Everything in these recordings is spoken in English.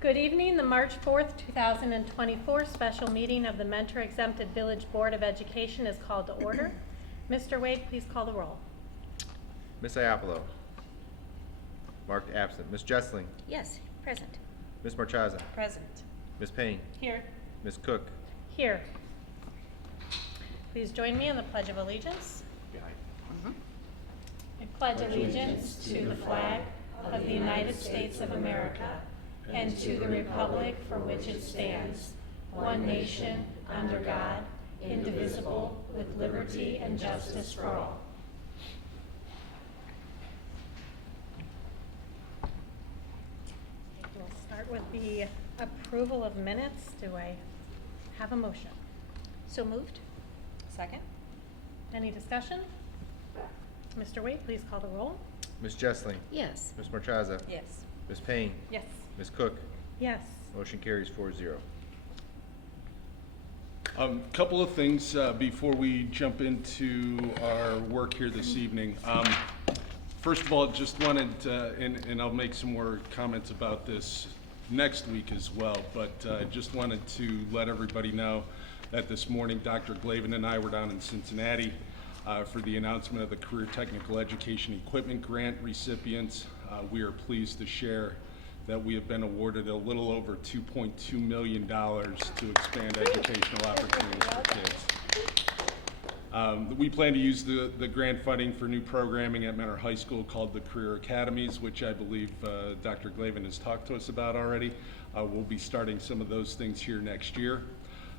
Good evening. The March 4th, 2024 special meeting of the Mentor Exempted Village Board of Education is called to order. Mr. Wade, please call the roll. Ms. Iapolo. Marked absent. Ms. Jessling. Yes, present. Ms. Marchaza. Present. Ms. Payne. Here. Ms. Cook. Here. Please join me in the Pledge of Allegiance. I pledge allegiance to the flag of the United States of America and to the republic for which it stands, one nation, under God, indivisible, with liberty and justice for all. We'll start with the approval of minutes. Do I have a motion? So moved. Second. Any discussion? Mr. Wade, please call the roll. Ms. Jessling. Yes. Ms. Marchaza. Yes. Ms. Payne. Yes. Ms. Cook. Yes. Motion carries 4-0. Couple of things before we jump into our work here this evening. First of all, just wanted to, and I'll make some more comments about this next week as well, but just wanted to let everybody know that this morning Dr. Glavin and I were down in Cincinnati for the announcement of the Career Technical Education Equipment Grant recipients. We are pleased to share that we have been awarded a little over $2.2 million to expand educational opportunities for kids. We plan to use the grant funding for new programming at Mentor High School called the Career Academies, which I believe Dr. Glavin has talked to us about already. We'll be starting some of those things here next year.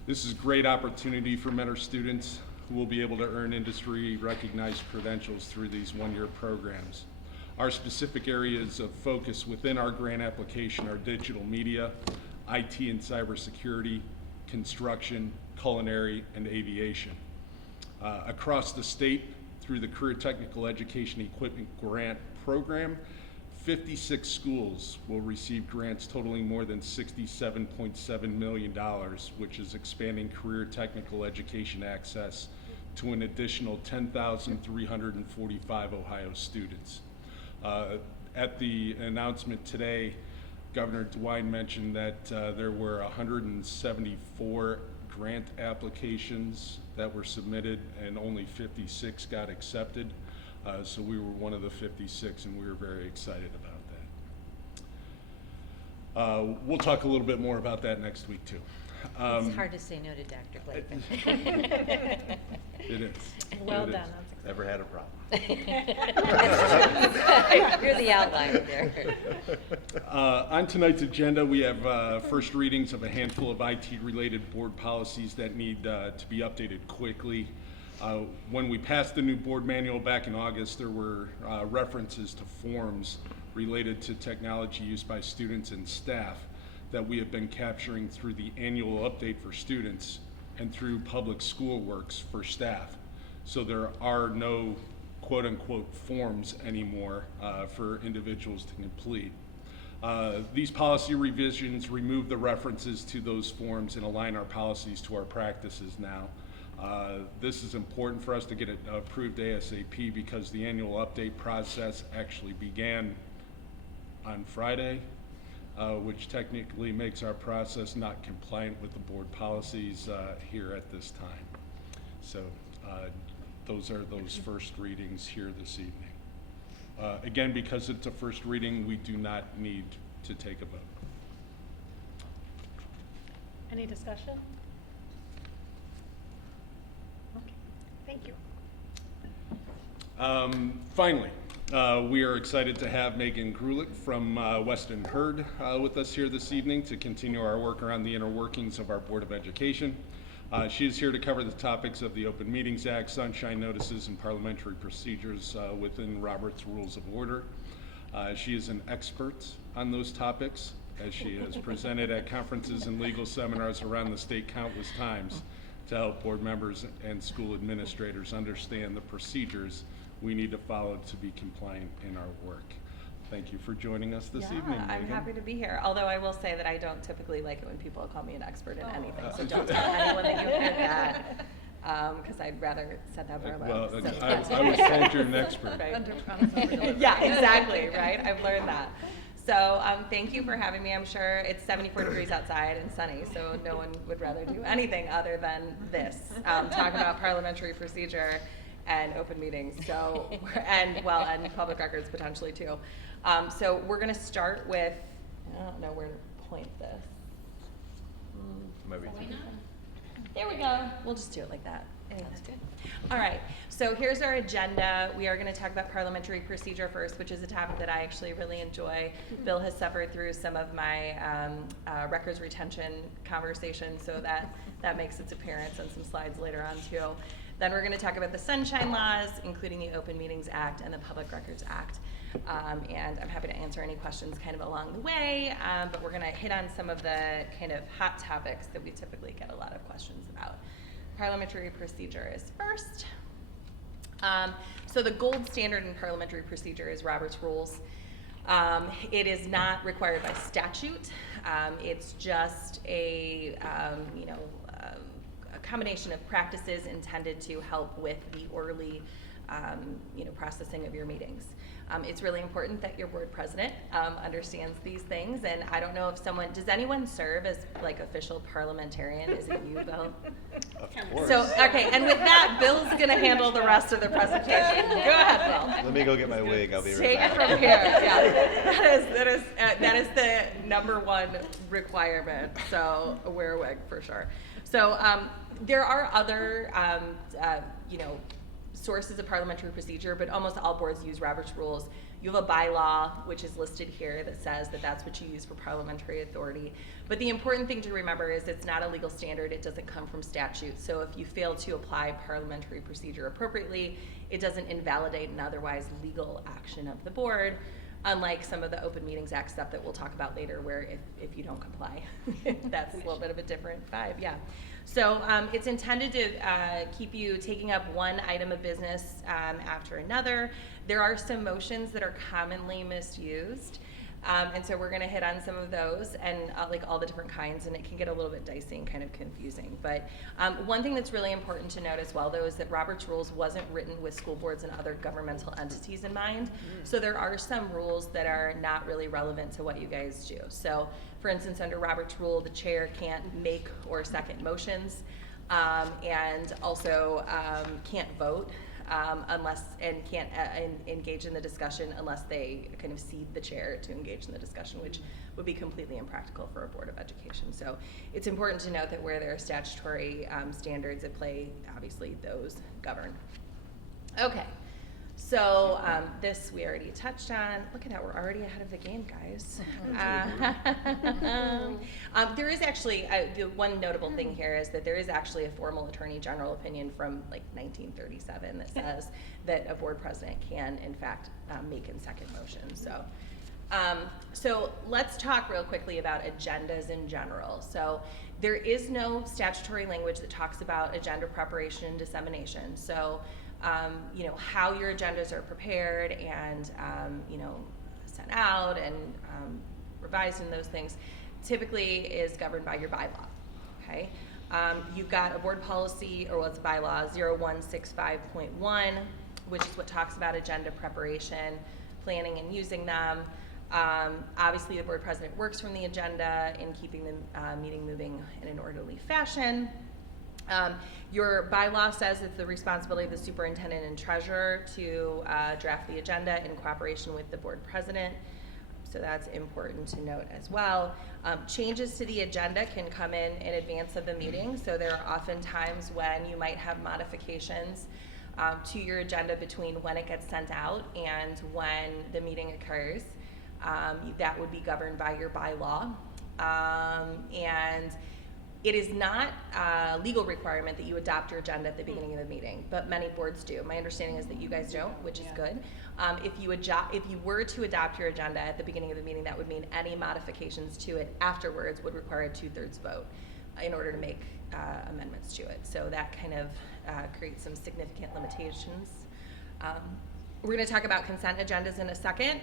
This is a great opportunity for Mentor students who will be able to earn industry-recognized credentials through these one-year programs. Our specific areas of focus within our grant application are digital media, IT and cybersecurity, construction, culinary, and aviation. Across the state, through the Career Technical Education Equipment Grant Program, 56 schools will receive grants totaling more than $67.7 million, which is expanding career technical education access to an additional 10,345 Ohio students. At the announcement today, Governor DeWine mentioned that there were 174 grant applications that were submitted and only 56 got accepted. So we were one of the 56 and we were very excited about that. We'll talk a little bit more about that next week too. It's hard to say no to Dr. Glavin. It is. Well It done. is. Never had a problem. You're the outlier there. On tonight's agenda, we have first readings of a handful of IT-related board policies that need to be updated quickly. When we passed the new board manual back in August, there were references to forms related to technology used by students and staff that we have been capturing through the annual update for students and through public school works for staff. So there are no quote-unquote forms anymore for individuals to complete. These policy revisions remove the references to those forms and align our policies to our practices now. This is important for us to get it approved ASAP because the annual update process actually began on Friday, which technically makes our process not compliant with the board policies here at this time. So those are those first readings here this evening. Again, because it's a first reading, we do not need to take a vote. Any discussion? Okay. Thank you. Finally, we are excited to have Megan Grulich from Weston Hurd with us here this evening to continue our work around the inner workings of our Board of Education. She is here to cover the topics of the Open Meetings Act, sunshine notices, and parliamentary procedures within Robert's Rules of Order. She is an expert on those topics, as she has presented at conferences and legal seminars around the state countless times to help board members and school administrators understand the procedures we need to follow to be compliant in our work. Thank you for joining us this evening, Megan. I'm happy to be here, although I will say that I don't typically like it when people call me an expert in anything, so don't tell anyone that you heard that, because I'd rather set that bar low. Well, So I was told you're an expert. Right. Yeah, exactly, right? I've learned that. So thank you for having me. I'm sure it's 74 degrees outside and sunny, so no one would rather do anything other than this, talk about parliamentary procedure and open meetings. So, and public records potentially too. So we're going to start with, I don't know where to point this. Maybe two. There we go. We'll just do it like that. That's good. All right. So here's our agenda. We are going to talk about parliamentary procedure first, which is a topic that I actually really enjoy. Bill has suffered through some of my records retention conversations, so that makes its appearance on some slides later on too. Then we're going to talk about the Sunshine Laws, including the Open Meetings Act and the Public Records Act. And I'm happy to answer any questions kind of along the way, but we're going to hit on some of the kind of hot topics that we typically get a lot of questions about. Parliamentary procedure is first. So the gold standard in parliamentary procedure is Robert's Rules. It is not required by statute. It's just a combination of practices intended to help with the orderly processing of your meetings. It's really important that your board president understands these things, and I don't know if does anyone serve as like official parliamentarian? Is it you, Bill? Of course. So, okay, and with that, Bill's gonna handle the rest of the presentation. Go ahead, Bill. Let me go get my wig. I'll be right Take back. it from here. Yeah, that is the #1 requirement. So wear a wig for sure. So there are other sources of parliamentary procedure, but almost all boards use Robert's Rules. You have a bylaw, which is listed here, that says that that's what you use for parliamentary authority. But the important thing to remember is it's not a legal standard. It doesn't come from statute. So if you fail to apply parliamentary procedure appropriately, it doesn't invalidate an otherwise legal action of the board, unlike some of the Open Meetings Act stuff that we'll talk about later, where if you don't comply, that's a little bit of a different vibe, yeah. So it's intended to keep you taking up one item of business after another. There are some motions that are commonly misused, and so we're going to hit on some of those and like all the different kinds, and it can get a little bit dicey and kind of confusing. But one thing that's really important to note as well, though, is that Robert's Rules wasn't written with school boards and other governmental entities in mind. So there are some rules that are not really relevant to what you guys do. So for instance, under Robert's Rule, the chair can't make or second motions, and also can't vote unless, and can't engage in the discussion unless they kind of cede the chair to engage in the discussion, which would be completely impractical for a Board of Education. So it's important to note that where there are statutory standards at play, obviously those govern. Okay. So this we already touched on. Look at that, we're already ahead of the game, guys. There is actually, the one notable thing here is that there is actually a formal Attorney General opinion from like 1937 that says that a board president can, in fact, make and second motions. So let's talk real quickly about agendas in general. So there is no statutory language that talks about agenda preparation and dissemination. So how your agendas are prepared and, sent out and revised and those things typically is governed by your bylaw, okay? You've got a board policy, or it's a bylaw, 0165.1, which is what talks about agenda preparation, planning and using them. Obviously, the board president works from the agenda in keeping the meeting moving in an orderly fashion. Your bylaw says it's the responsibility of the superintendent and treasurer to draft the agenda in cooperation with the board president. So that's important to note as well. Changes to the agenda can come in advance of the meeting. So there are often times when you might have modifications to your agenda between when it gets sent out and when the meeting occurs. That would be governed by your bylaw. And it is not a legal requirement that you adopt your agenda at the beginning of the meeting, but many boards do. My understanding is that you guys don't, which is good. If you were to adopt your agenda at the beginning of the meeting, that would mean any modifications to it afterwards would require a 2/3 vote in order to make amendments to it. So that kind of creates some significant limitations. We're going to talk about consent agendas in a second,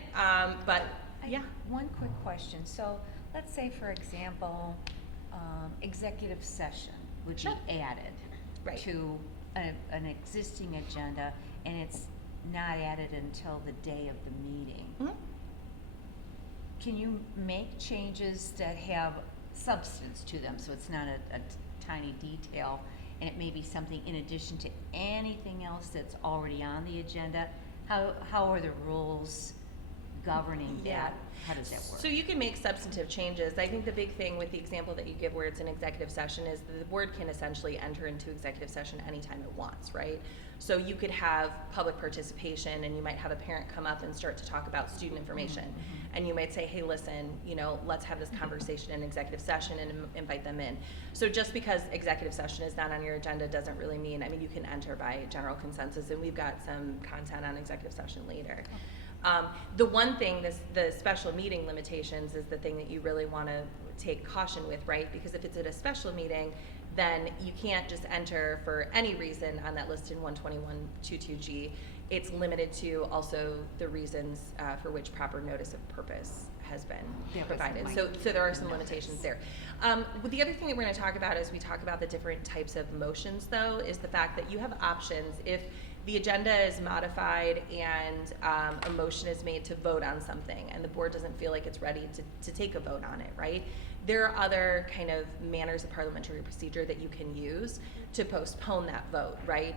but yeah. One quick question. So let's say, for example, executive session would Sure. be added Right. to an existing agenda, and it's not added until the day of the meeting. Mhm. can you make changes that have substance to them, so it's not a tiny detail, and it may be something in addition to anything else that's already on the agenda? How are the rules governing Yeah. that? How does that work? So you can make substantive changes. I think the big thing with the example that you give where it's an executive session is that the board can essentially enter into executive session anytime it wants, right? So you could have public participation and you might have a parent come up and start to talk about student information. Mm-hmm. And you might say, hey, listen, let's have this conversation in executive session and invite them in. So just because executive session is not on your agenda doesn't really mean, you can enter by general consensus, and we've got some content on executive session later. The one thing, the special meeting limitations is the thing that you really want to take caution with, right? Because if it's at a special meeting, then you can't just enter for any reason on that list in 121.22G. It's limited to also the reasons for which proper notice of purpose has been provided. So there are some limitations there. But the other thing that we're going to talk about as we talk about the different types of motions, though, is the fact that you have options if the agenda is modified and a motion is made to vote on something and the board doesn't feel like it's ready to take a vote on it, right? There are other kind of manners of parliamentary procedure that you can use to postpone that vote, right?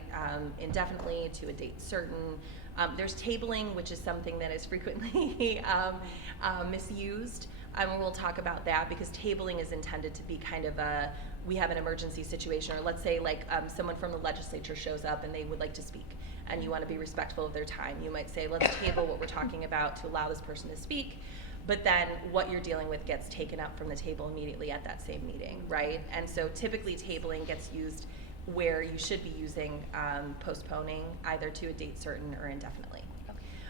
Indefinitely, to a date certain. There's tabling, which is something that is frequently misused. And we'll talk about that because tabling is intended to be kind of we have an emergency situation, or let's say someone from the legislature shows up and they would like to speak and you want to be respectful of their time. You might say, let's table what we're talking about to allow this person to speak, but then what you're dealing with gets taken up from the table immediately at that same meeting, right? And so typically tabling gets used where you should be using postponing either to a date certain or indefinitely.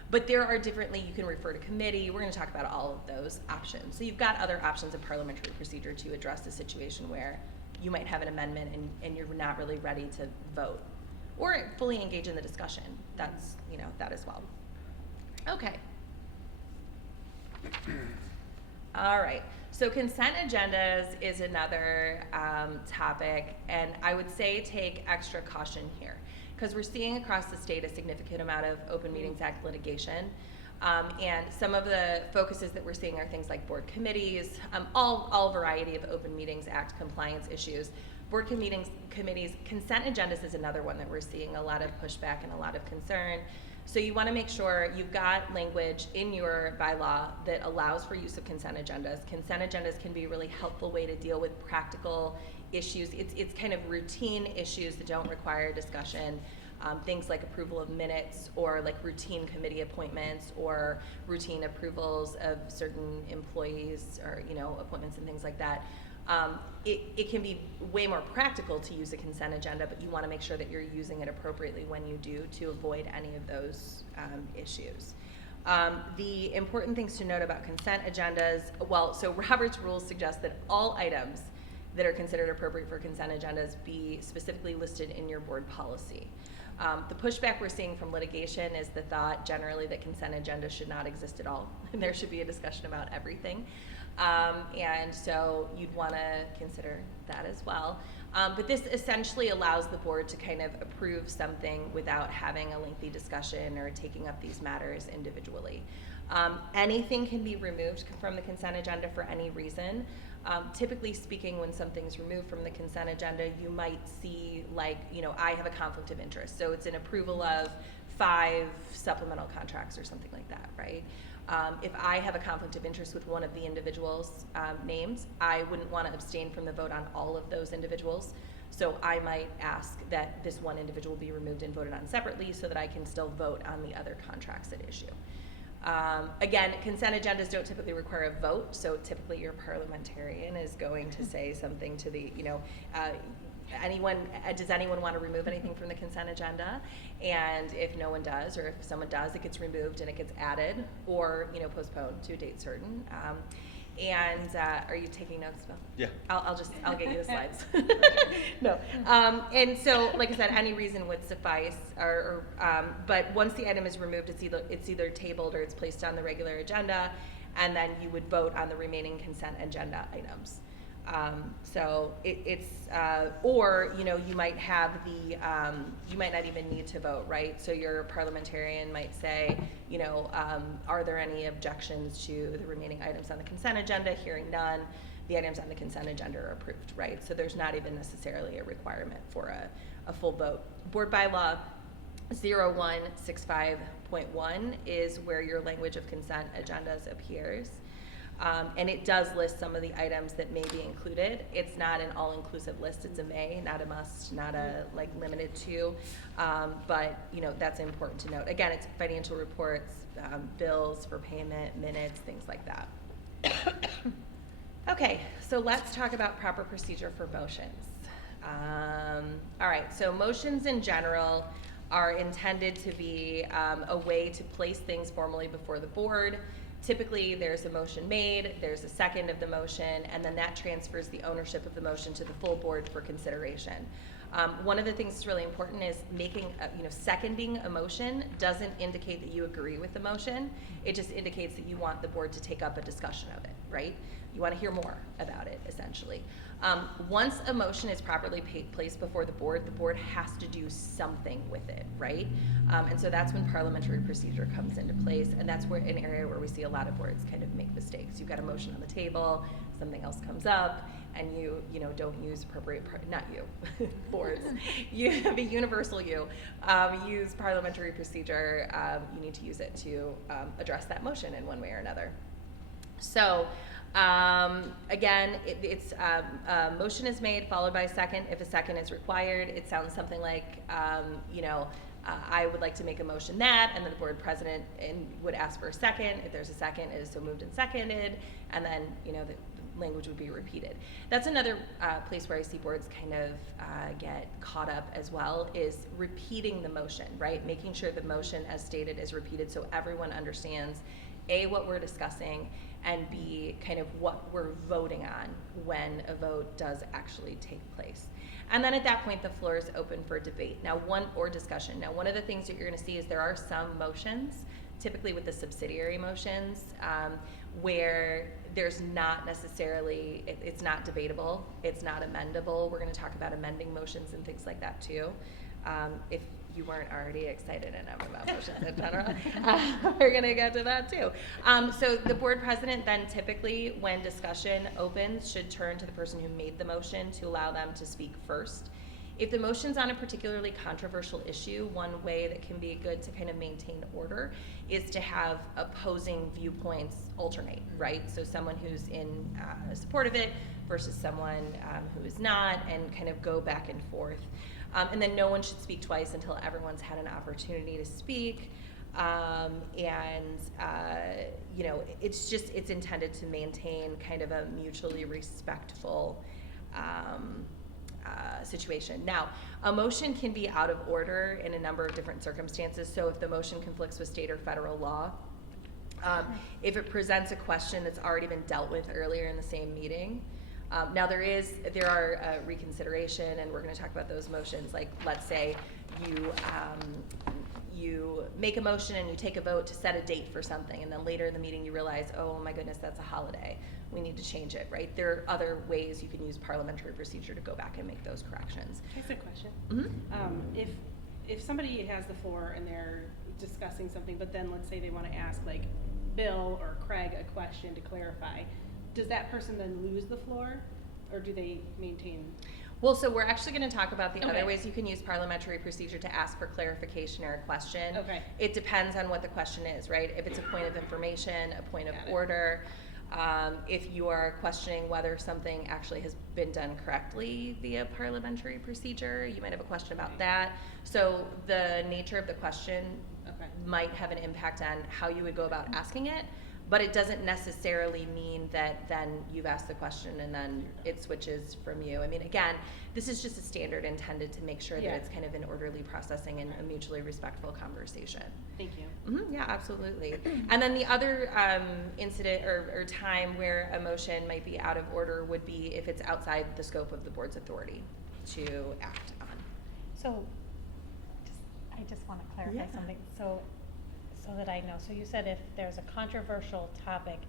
But there are differently, you can refer to committee. We're going to talk about all of those options. So you've got other options of parliamentary procedure to address the situation where you might have an amendment and you're not really ready to vote or fully engage in the discussion. That's, that as well. Okay. All right. So consent agendas is another topic, and I would say take extra caution here, because we're seeing across the state a significant amount of Open Meetings Act litigation. And some of the focuses that we're seeing are things like board committees, all variety of Open Meetings Act compliance issues. Board committees, consent agendas is another one that we're seeing a lot of pushback and a lot of concern. So you want to make sure you've got language in your bylaw that allows for use of consent agendas. Consent agendas can be a really helpful way to deal with practical issues. It's kind of routine issues that don't require discussion. Things like approval of minutes or like routine committee appointments or routine approvals of certain employees or appointments and things like that. It can be way more practical to use a consent agenda, but you want to make sure that you're using it appropriately when you do to avoid any of those issues. The important things to note about consent agendas, so Robert's rules suggest that all items that are considered appropriate for consent agendas be specifically listed in your board policy. The pushback we're seeing from litigation is the thought generally that consent agendas should not exist at all, and there should be a discussion about everything. And so you'd want to consider that as well. But this essentially allows the board to kind of approve something without having a lengthy discussion or taking up these matters individually. Anything can be removed from the consent agenda for any reason. Typically speaking, when something's removed from the consent agenda, you might see I have a conflict of interest. So it's an approval of 5 supplemental contracts or something like that, right? If I have a conflict of interest with one of the individuals named, I wouldn't want to abstain from the vote on all of those individuals. So I might ask that this one individual be removed and voted on separately so that I can still vote on the other contracts at issue. Again, consent agendas don't typically require a vote, so typically your parliamentarian is going to say something to the, does anyone want to remove anything from the consent agenda? And if no one does, or if someone does, it gets removed and it gets added or, postponed to a date certain. Are you taking notes, Bill? Yeah. I'll get you the slides. No. And so, like I said, any reason would suffice. But once the item is removed, it's either tabled or it's placed on the regular agenda, and then you would vote on the remaining consent agenda items. So it's, or, you know, you might have the, you might not even need to vote, right? So your parliamentarian might say, you know, are there any objections to the remaining items on the consent agenda? Hearing none, the items on the consent agenda are approved, right? So there's not even necessarily a requirement for a full vote. Board bylaw 0165.1 is where your language of consent agendas appears. And it does list some of the items that may be included. It's not an all-inclusive list. It's a may, not a must, not a like limited to. But you know, that's important to note. Again, it's financial reports, bills for payment, minutes, things like that. Okay, so let's talk about proper procedure for motions. All right, so motions in general are intended to be a way to place things formally before the board. Typically, there's a motion made, there's a second of the motion, and then that transfers the ownership of the motion to the full board for consideration. One of the things that's really important is seconding a motion doesn't indicate that you agree with the motion. It just indicates that you want the board to take up a discussion of it, right? You want to hear more about it, essentially. Once a motion is properly placed before the board has to do something with it, right? And so that's when parliamentary procedure comes into place, and that's where an area where we see a lot of boards kind of make mistakes. You've got a motion on the table, something else comes up, and you don't use appropriate, not you, boards, you have a universal use parliamentary procedure. You need to use it to address that motion in one way or another. So, again, it's a motion is made followed by a second. If a second is required, it sounds something like, I would like to make a motion that, and then the board president would ask for a second. If there's a second, it is so moved and seconded, and then, you know, the language would be repeated. That's another place where I see boards kind of get caught up as well, is repeating the motion, right? Making sure the motion as stated is repeated so everyone understands A, what we're discussing, and B, kind of what we're voting on when a vote does actually take place. And then at that point, the floor is open for debate. Or discussion. Now, one of the things that you're gonna see is there are some motions, typically with the subsidiary motions, where there's not necessarily, it's not debatable, it's not amendable. We're gonna talk about amending motions and things like that too. If you weren't already excited enough about motions in general, we're gonna get to that too. So the board president then typically, when discussion opens, should turn to the person who made the motion to allow them to speak first. If the motion's on a particularly controversial issue, one way that can be good to kind of maintain order is to have opposing viewpoints alternate, right? So someone who's in support of it versus someone who is not, and kind of go back and forth. And then no one should speak twice until everyone's had an opportunity to speak. It's intended to maintain kind of a mutually respectful situation. Now, a motion can be out of order in a number of different circumstances. So if the motion conflicts with state or federal law, if it presents a question that's already been dealt with earlier in the same meeting. Now there are reconsideration, and we're going to talk about those motions. Like, let's say you make a motion and you take a vote to set a date for something, and then later in the meeting you realize, oh my goodness, that's a holiday. We need to change it, right? There are other ways you can use parliamentary procedure to go back and make those corrections. Here's a question. Mm-hmm. If somebody has the floor and they're discussing something, but then let's say they want to ask like Bill or Craig a question to clarify, does that person then lose the floor, or do they maintain? Well, so we're actually going to talk about the Okay. other ways you can use parliamentary procedure to ask for clarification or a question. Okay. It depends on what the question is, right? If it's a point of information, a point of Got it. order, if you are questioning whether something actually has been done correctly via parliamentary procedure, you might have a question about that. So the nature of the question Okay. might have an impact on how you would go about asking it, but it doesn't necessarily mean that then you've asked the question and then it switches from you. I mean, again, this is just a standard intended to make sure Yeah. that it's kind of an orderly processing and a mutually respectful conversation. Thank you. Mm-hmm, yeah, absolutely. And then the other incident or time where a motion might be out of order would be if it's outside the scope of the board's authority to act on. So, I just want to clarify Yeah. something, so that I know. So you said if there's a controversial topic,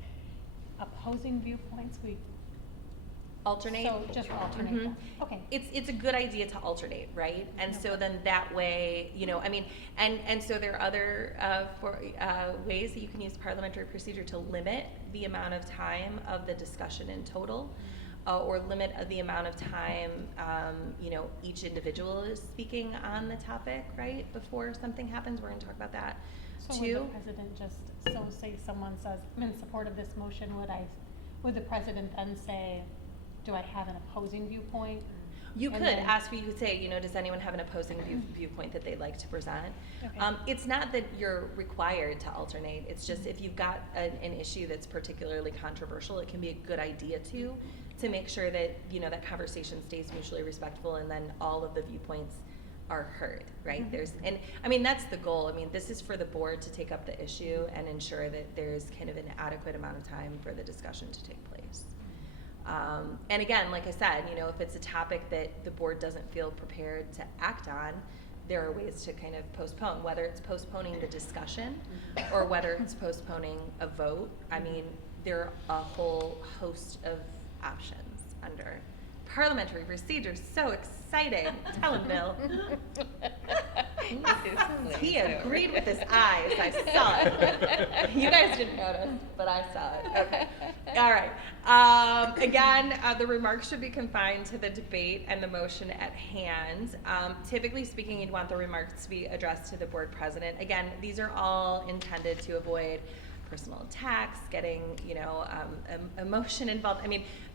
opposing viewpoints, Alternate? So just alternate Mhm. them. Okay. It's a good idea to alternate, right? And so then that way, I mean, and so there are other ways that you can use parliamentary procedure to limit the amount of time of the discussion in total, or limit the amount of time, each individual is speaking on the topic, right? Before something happens, we're going to talk about that So too. would the president just, so say someone says, I'm in support of this motion, would the president then say, do I have an opposing viewpoint? You And could then- ask, you could say, does anyone have an opposing viewpoint that they'd like to present? Okay. It's not that you're required to alternate, it's just if you've got an issue that's particularly controversial, it can be a good idea to make sure that, that conversation stays mutually respectful and then all of the viewpoints are heard, right? That's the goal. This is for the board to take up the issue and ensure that there's kind of an adequate amount of time for the discussion to take place. And again, like I said, if it's a topic that the board doesn't feel prepared to act on, there are ways to kind of postpone, whether it's postponing the discussion or whether it's postponing a vote. There are a whole host of options under parliamentary procedure. So exciting. Tell him, Bill. He agreed with his eyes. I saw it. You guys didn't notice, but I saw it. Okay. All right. Again, the remarks should be confined to the debate and the motion at hand. Typically speaking, you'd want the remarks to be addressed to the board president. Again, these are all intended to avoid personal attacks, getting, emotion involved.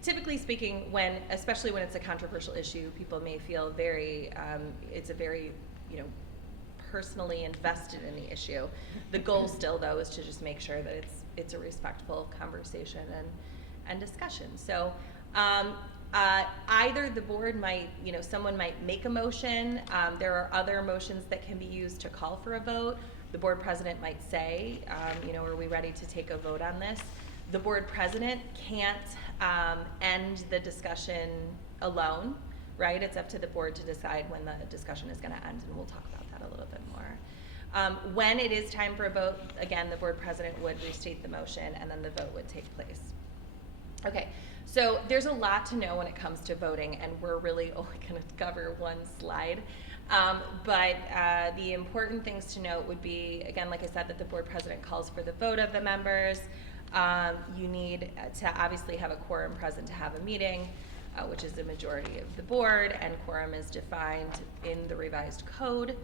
Typically speaking, especially when it's a controversial issue, people may feel it's a very, personally invested in the issue. The goal still, though, is to just make sure that it's a respectful conversation and discussion. So either the board might, someone might make a motion. There are other motions that can be used to call for a vote. The board president might say, are we ready to take a vote on this? The board president can't end the discussion alone, right? It's up to the board to decide when the discussion is going to end, and we'll talk about that a little bit more. When it is time for a vote, again, the board president would restate the motion, and then the vote would take place. Okay, so there's a lot to know when it comes to voting, and we're really only going to cover one slide. But the important things to note would be, again, like I said, that the board president calls for the vote of the members. You need to obviously have a quorum present to have a meeting, which is the majority of the board, and quorum is defined in the revised code.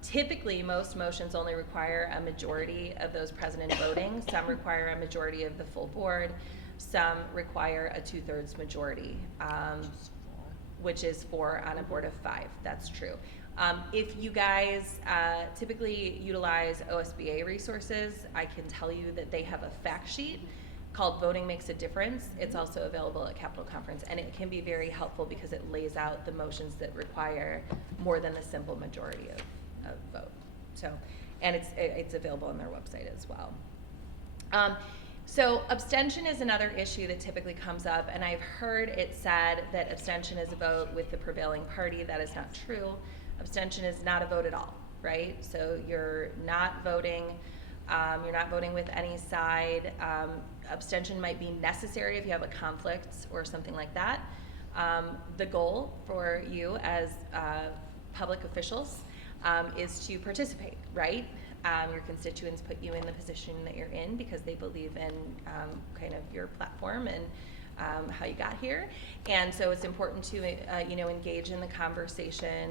Typically, most motions only require a majority of those present and voting. Some require a majority of the full board. Some require a 2/3 majority. Which is 4 on a board of 5. That's true. If you guys typically utilize OSBA resources, I can tell you that they have a fact sheet called Voting Makes a Difference. It's also available at Capitol Conference, and it can be very helpful because it lays out the motions that require more than a simple majority of vote. So, and it's available on their website as well. So abstention is another issue that typically comes up, and I've heard it said that abstention is a vote with the prevailing party. That is not true. Abstention is not a vote at all, right? So you're not voting with any side. Abstention might be necessary if you have a conflict or something like that. The goal for you as public officials is to participate, right? Your constituents put you in the position that you're in because they believe in kind of your platform and how you got here. And so it's important to engage in the conversation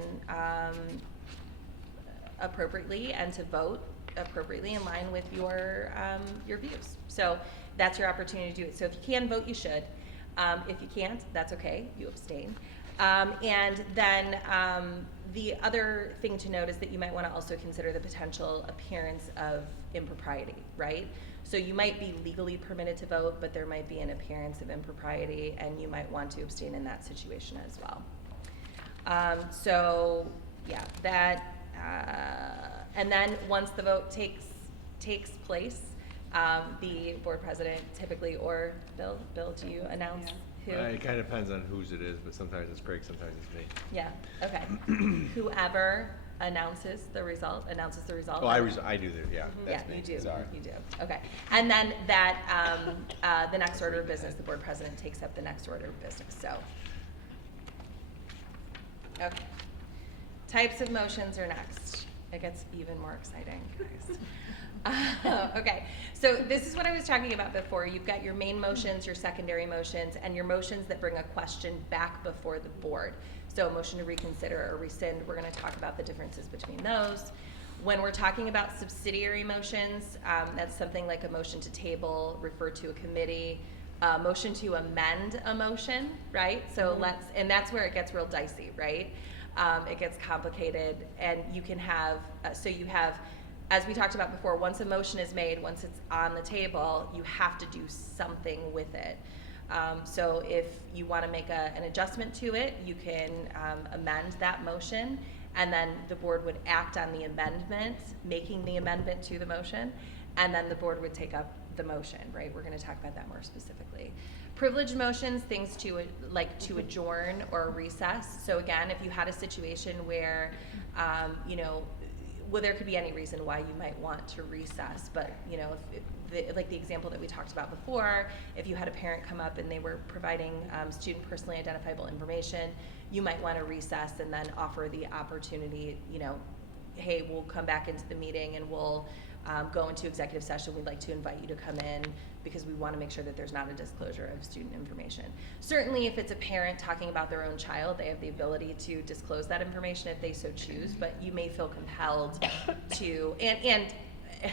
appropriately and to vote appropriately in line with your views. So that's your opportunity to do it. So if you can vote, you should. If you can't, that's okay. You abstain. And then the other thing to note is that you might want to also consider the potential appearance of impropriety, right? So you might be legally permitted to vote, but there might be an appearance of impropriety, and you might want to abstain in that situation as well. So yeah, that, and then once the vote takes place, the board president typically, or Bill, do you announce who? It kind of depends on whose it is, but sometimes it's Craig, sometimes it's me. Yeah, okay. Whoever announces the result. Oh, I do that, yeah, Yeah, that's me, you do, sorry. you do, okay. And then that, the next order of business, the board president takes up the next order of business, so. Okay. Types of motions are next. It gets even more exciting, guys. Okay, so this is what I was talking about before. You've got your main motions, your secondary motions, and your motions that bring a question back before the board. So a motion to reconsider or rescind, we're gonna talk about the differences between those. When we're talking about subsidiary motions, that's something like a motion to table, refer to a committee, motion to amend a motion, right? So and that's where it gets real dicey, right? It gets complicated, and you can have, so you have, as we talked about before, once a motion is made, once it's on the table, you have to do something with it. So if you want to make an adjustment to it, you can amend that motion, and then the board would act on the amendment, making the amendment to the motion, and then the board would take up the motion, right? We're going to talk about that more specifically. Privileged motions, things to like to adjourn or recess. So again, if you had a situation where, well, there could be any reason why you might want to recess, but like the example that we talked about before, if you had a parent come up and they were providing student personally identifiable information, you might want to recess and then offer the opportunity, hey, we'll come back into the meeting and we'll go into executive session. We'd like to invite you to come in because we want to make sure that there's not a disclosure of student information. Certainly if it's a parent talking about their own child, they have the ability to disclose that information if they so choose, but you may feel compelled to, and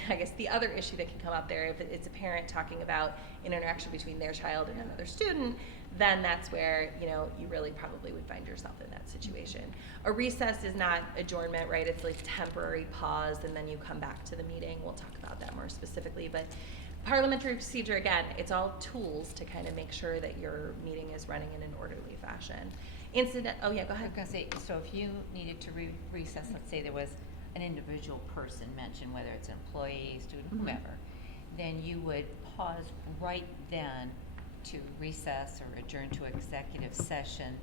I guess the other issue that can come up there, if it's a parent talking about an interaction between their child and another student, then that's where, you really probably would find yourself in that situation. A recess is not adjournment, right? It's like temporary pause and then you come back to the meeting. We'll talk about that more specifically, but parliamentary procedure, again, it's all tools to kind of make sure that your meeting is running in an orderly fashion. Oh yeah, go I ahead. was gonna say, so if you needed to recess, let's say there was an individual person mentioned, whether it's an employee, student, whoever, then you would pause right then to recess or adjourn to executive session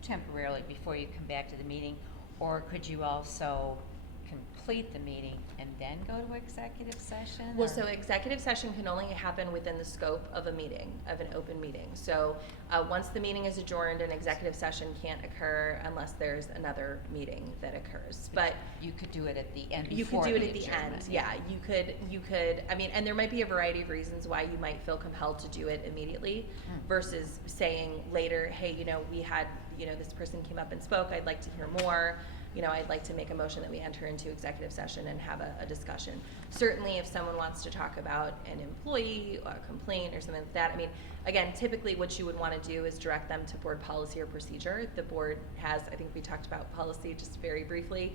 temporarily before you come back to the meeting, or could you also complete the meeting and then go to executive session? Well, or- so executive session can only happen within the scope of a meeting, of an open meeting. So once the meeting is adjourned, an executive session can't occur unless there's another meeting that occurs. But you could do it at the end you before could do it the at the adjournment. end, yeah. You could, I mean, and there might be a variety of reasons why you might feel compelled to do it immediately versus saying later, hey, we had, this person came up and spoke, I'd like to hear more. I'd like to make a motion that we enter into executive session and have a discussion. Certainly if someone wants to talk about an employee or a complaint or something like that, I mean, again, typically what you would want to do is direct them to board policy or procedure. The board has, I think we talked about policy just very briefly.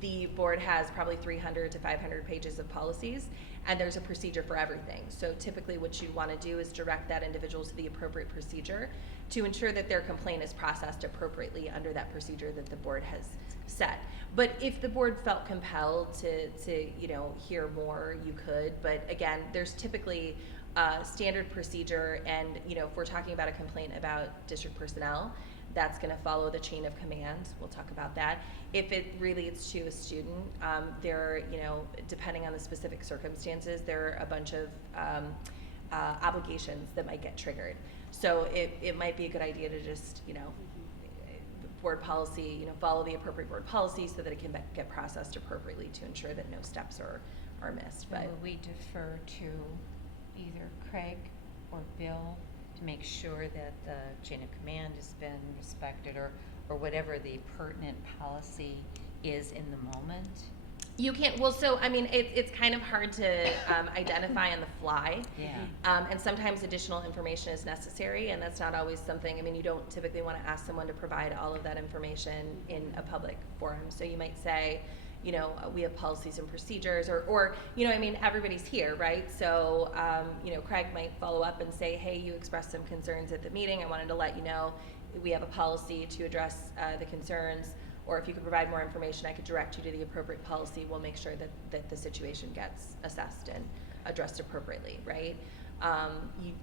The board has probably 300 to 500 pages of policies, and there's a procedure for everything. So typically what you want to do is direct that individual to the appropriate procedure to ensure that their complaint is processed appropriately under that procedure that the board has set. But if the board felt compelled to hear more, you could. But again, there's typically standard procedure, and if we're talking about a complaint about district personnel, that's going to follow the chain of command. We'll talk about that. If it relates to a student, there are, depending on the specific circumstances, there are a bunch of obligations that might get triggered. So it might be a good idea to just, board policy, follow the appropriate board policy so that it can get processed appropriately to ensure that no steps are missed. But will we defer to either Craig or Bill to make sure that the chain of command has been respected, or whatever the pertinent policy is in the moment? you can't, well, so, I mean, it's kind of hard to identify on the fly. Yeah. And sometimes additional information is necessary, and that's not always something, I mean, you don't typically want to ask someone to provide all of that information in a public forum. So you might say, you know, we have policies and procedures, or you know, I mean, everybody's here, right? So, you know, Craig might follow up and say, hey, you expressed some concerns at the meeting. I wanted to let you know we have a policy to address the concerns, or if you could provide more information, I could direct you to the appropriate policy. We'll make sure that the situation gets assessed and addressed appropriately, right?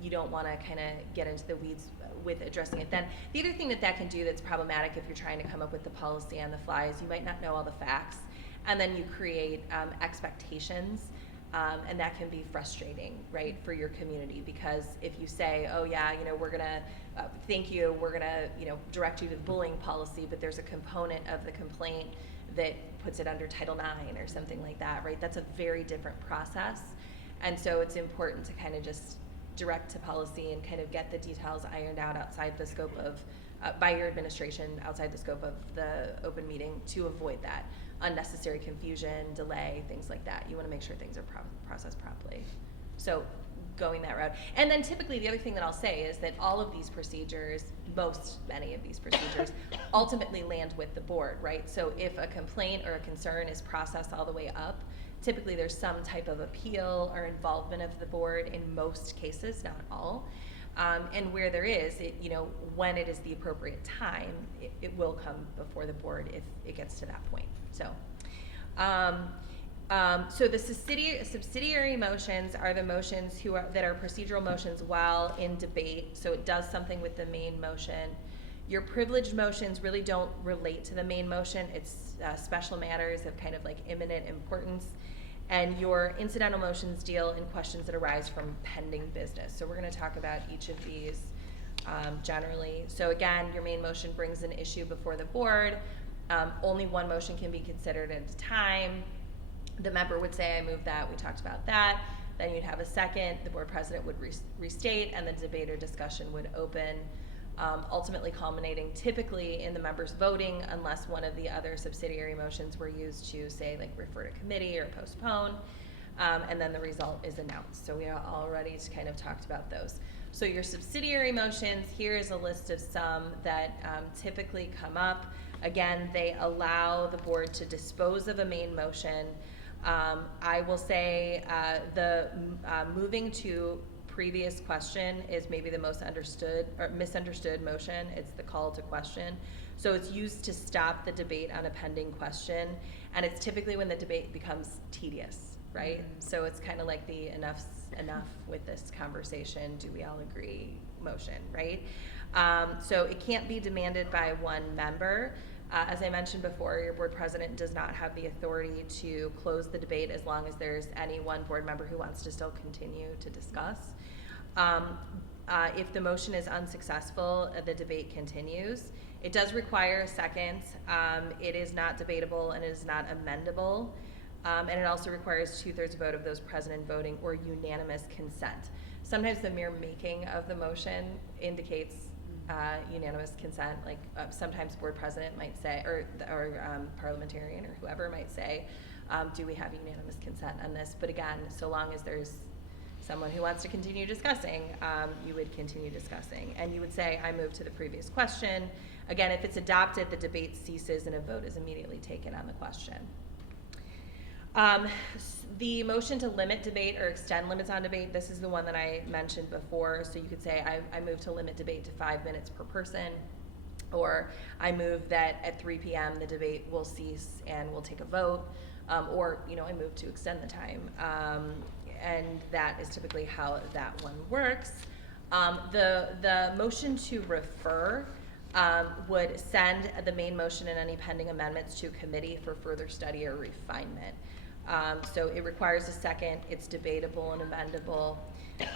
you don't want to kind of get into the weeds with addressing it then. The other thing that can do that's problematic if you're trying to come up with the policy on the fly is you might not know all the facts, and then you create expectations, and that can be frustrating, right, for your community, because if you say, oh yeah, we're gonna, thank you, we're gonna, direct you to the bullying policy, but there's a component of the complaint that puts it under Title IX or something like that, right? That's a very different process. And so it's important to kind of just direct to policy and kind of get the details ironed out outside the scope of, by your administration, outside the scope of the open meeting, to avoid that unnecessary confusion, delay, things like that. You want to make sure things are processed properly. So going that route. And then typically the other thing that I'll say is that all of these procedures, many of these procedures, ultimately land with the board, right? So if a complaint or a concern is processed all the way up, typically there's some type of appeal or involvement of the board in most cases, not all. And where there is, when it is the appropriate time, it will come before the board if it gets to that point. So, so the subsidiary motions are the motions that are procedural motions while in debate. So it does something with the main motion. Your privileged motions really don't relate to the main motion. It's special matters of kind of like imminent importance. And your incidental motions deal in questions that arise from pending business. So we're going to talk about each of these generally. So again, your main motion brings an issue before the board. Only one motion can be considered at a time. The member would say, I move that. We talked about that. Then you'd have a second. The board president would restate, and the debate or discussion would open, ultimately culminating typically in the members voting unless one of the other subsidiary motions were used to, say, like refer to committee or postpone, and then the result is announced. So we are already kind of talked about those. So your subsidiary motions, here is a list of some that typically come up. Again, they allow the board to dispose of a main motion. I will say the moving to previous question is maybe the most understood or misunderstood motion. It's the call to question. So it's used to stop the debate on a pending question, and it's typically when the debate becomes tedious, right? Mm-hmm. So it's kind of like the enough with this conversation, do we all agree motion, right? So it can't be demanded by one member. As I mentioned before, your board president does not have the authority to close the debate as long as there's any one board member who wants to still continue to discuss. If the motion is unsuccessful, the debate continues. It does require a second. It is not debatable and it is not amendable. And it also requires 2/3 vote of those present and voting or unanimous consent. Sometimes the mere making of the motion indicates unanimous consent. Like sometimes board president might say, or parliamentarian or whoever might say, do we have unanimous consent on this? But again, so long as there's someone who wants to continue discussing, you would continue discussing. And you would say, I move to the previous question. Again, if it's adopted, the debate ceases and a vote is immediately taken on the question. The motion to limit debate or extend limits on debate, this is the one that I mentioned before. So you could say, I move to limit debate to 5 minutes per person, or I move that at 3 p.m. the debate will cease and we'll take a vote, or I move to extend the time. And that is typically how that one works. The motion to refer would send the main motion and any pending amendments to committee for further study or refinement. So it requires a second, it's debatable and amendable,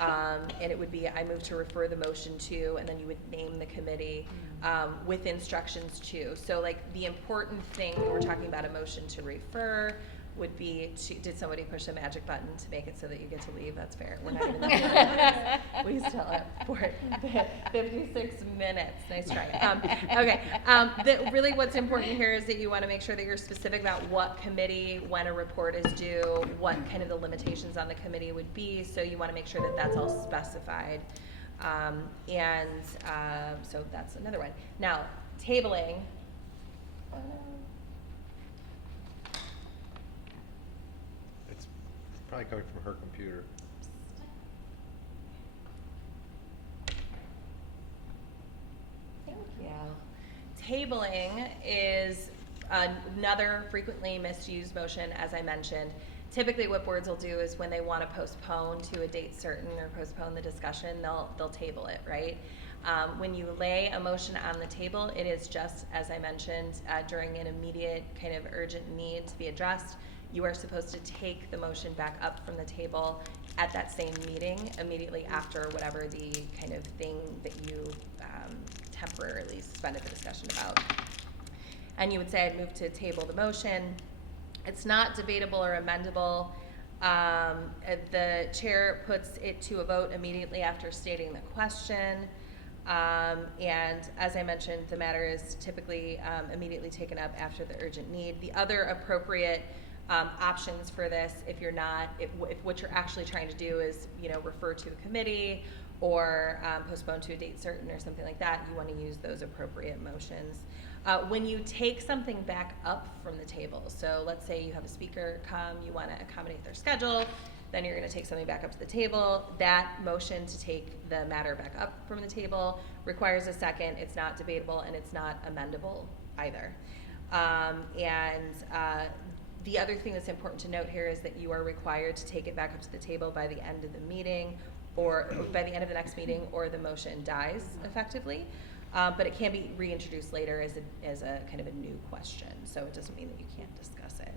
and it would be, I move to refer the motion to, and then you would name the committee with instructions to. So like the important thing when we're talking about a motion to refer would be, did somebody push a magic button to make it so that you get to leave? That's fair. We're not even there. We still have 56 minutes. Nice try. Okay. Really what's important here is that you want to make sure that you're specific about what committee, when a report is due, what kind of the limitations on the committee would be. So you want to make sure that that's all specified. So that's another one. Now, tabling. Probably coming from her computer. Thank you. Tabling is another frequently misused motion, as I mentioned. Typically what boards will do is when they want to postpone to a date certain or postpone the discussion, they'll table it, right? When you lay a motion on the table, it is just, as I mentioned, during an immediate kind of urgent need to be addressed, you are supposed to take the motion back up from the table at that same meeting, immediately after whatever the kind of thing that you temporarily suspended the discussion about. And you would say, I'd move to table the motion. It's not debatable or amendable. The chair puts it to a vote immediately after stating the question. And as I mentioned, the matter is typically immediately taken up after the urgent need. The other appropriate options for this, if you're not, if what you're actually trying to do is, refer to a committee or postpone to a date certain or something like that, you want to use those appropriate motions. When you take something back up from the table, so let's say you have a speaker come, you want to accommodate their schedule, then you're going to take something back up to the table. That motion to take the matter back up from the table requires a second. It's not debatable and it's not amendable either. The other thing that's important to note here is that you are required to take it back up to the table by the end of the meeting or by the end of the next meeting, or the motion dies effectively. But it can be reintroduced later as a kind of a new question, so it doesn't mean that you can't discuss it.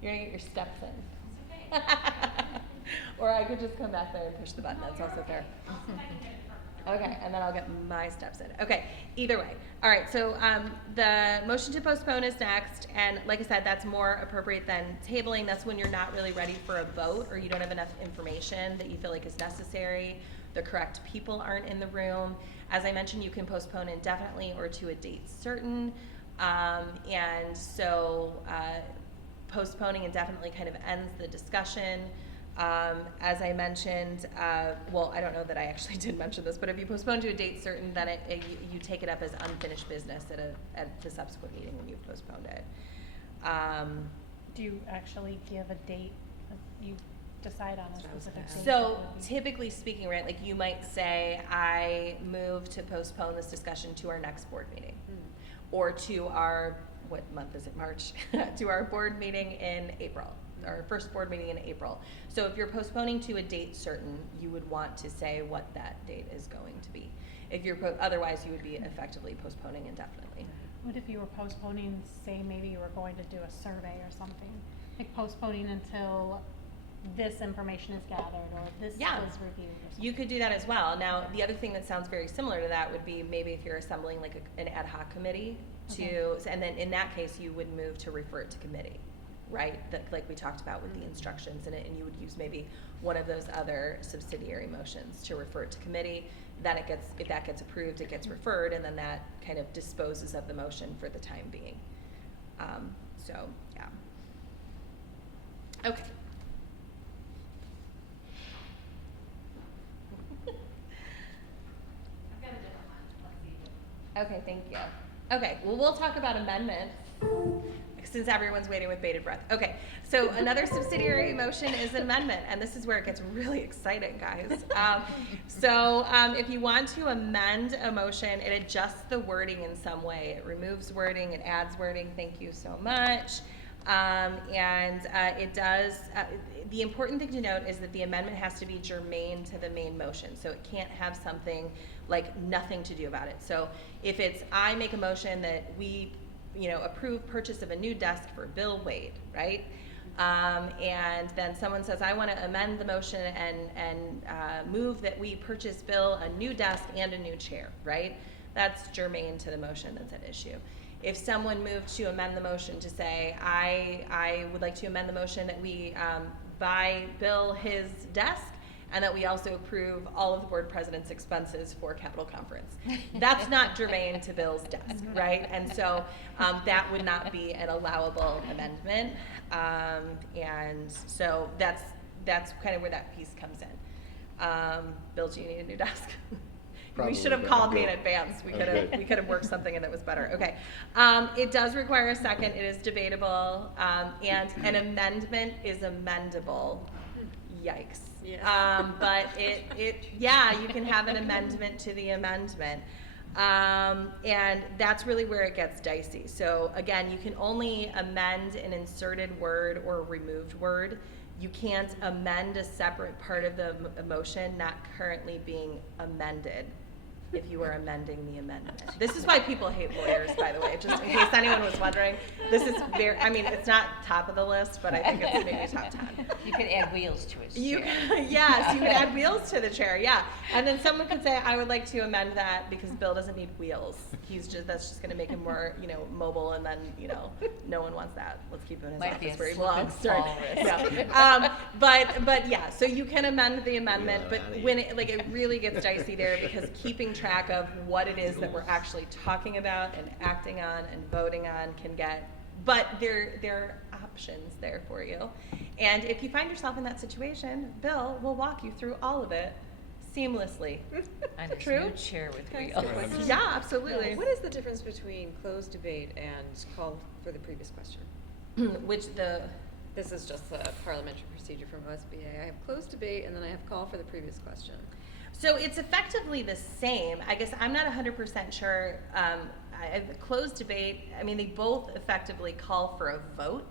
You're gonna get your steps in. Or I could just come back there and push the button, that's also fair. Okay, and then I'll get my steps in. Okay, either way. All right, so the motion to postpone is next, and like I said, that's more appropriate than tabling. That's when you're not really ready for a vote or you don't have enough information that you feel like is necessary. The correct people aren't in the room. As I mentioned, you can postpone indefinitely or to a date certain. And so postponing indefinitely kind of ends the discussion. As I mentioned, well, I don't know that I actually did mention this, but if you postpone to a date certain, then you take it up as unfinished business at the subsequent meeting when you've postponed it. Do you actually give a date? You decide on a specific date? So typically speaking, right, like you might say, I move to postpone this discussion to our next board meeting, or to our, what month is it, March, to our board meeting in April. Our first board meeting in April. So if you're postponing to a date certain, you would want to say what that date is going to be. If you're otherwise, you would be effectively postponing indefinitely. What if you were postponing, say maybe you were going to do a survey or something? Like postponing until this information is gathered or this is reviewed or something? You could do that as well. Now, the other thing that sounds very similar to that would be maybe if you're assembling like an ad hoc committee and then in that case, you would move to refer it to committee. Right, that like we talked about with the instructions in it, and you would use maybe one of those other subsidiary motions to refer it to committee. Then it gets, if that gets approved, it gets referred, and then that kind of disposes of the motion for the time being. So yeah. Okay. Okay, thank you. Okay, well, we'll talk about amendments since everyone's waiting with bated breath. Okay, so another subsidiary motion is an amendment, and this is where it gets really exciting, guys. If you want to amend a motion, it adjusts the wording in some way. It removes wording, it adds wording. Thank you so much. It does, the important thing to note is that the amendment has to be germane to the main motion. So it can't have something like nothing to do about it. So if it's, I make a motion that we approve purchase of a new desk for Bill Wade, right? And then someone says, I want to amend the motion and move that we purchase Bill a new desk and a new chair, right? That's germane to the motion that's at issue. If someone moved to amend the motion to say, I would like to amend the motion that we buy Bill his desk and that we also approve all of the board president's expenses for Capitol Conference. That's not germane to Bill's desk, right? And so that would not be an allowable amendment. And so that's kind of where that piece comes in. Bill, do you need a new desk? Probably, we should have but called I'm me in good. advance. We I'm could have worked something in that was better. Okay. It does require a second. It is debatable. And an amendment is amendable. Yikes. Yeah. But you can have an amendment to the amendment. And that's really where it gets dicey. So again, you can only amend an inserted word or a removed word. You can't amend a separate part of the motion not currently being amended if you are amending the amendment. This is why people hate lawyers, by the way, just in case anyone was wondering. This is very, I mean, it's not top of the list, but I think it's maybe top 10. You could add wheels to it. Yes, you would add wheels to the chair, yeah. And then someone could say, I would like to amend that because Bill doesn't need wheels. That's just gonna make him more, mobile, and then, no one wants that. Let's keep him in his Might be office a where he slip and belongs. Sorry. fall risk. No. But yeah, so you can amend the amendment, but when it really gets dicey there, because keeping track of what it is that we're actually talking about and acting on and voting on can get, but there are options there for you. And if you find yourself in that situation, Bill will walk you through all of it seamlessly. And there's True? no chair with Can I ask a wheels. question? Yeah, absolutely. What is the difference between closed debate and call for the previous question? This is just the parliamentary procedure from OSBA. I have closed debate and then I have call for the previous question. So it's effectively the same. I guess I'm not 100% sure. The closed debate, I mean, they both effectively call for a vote.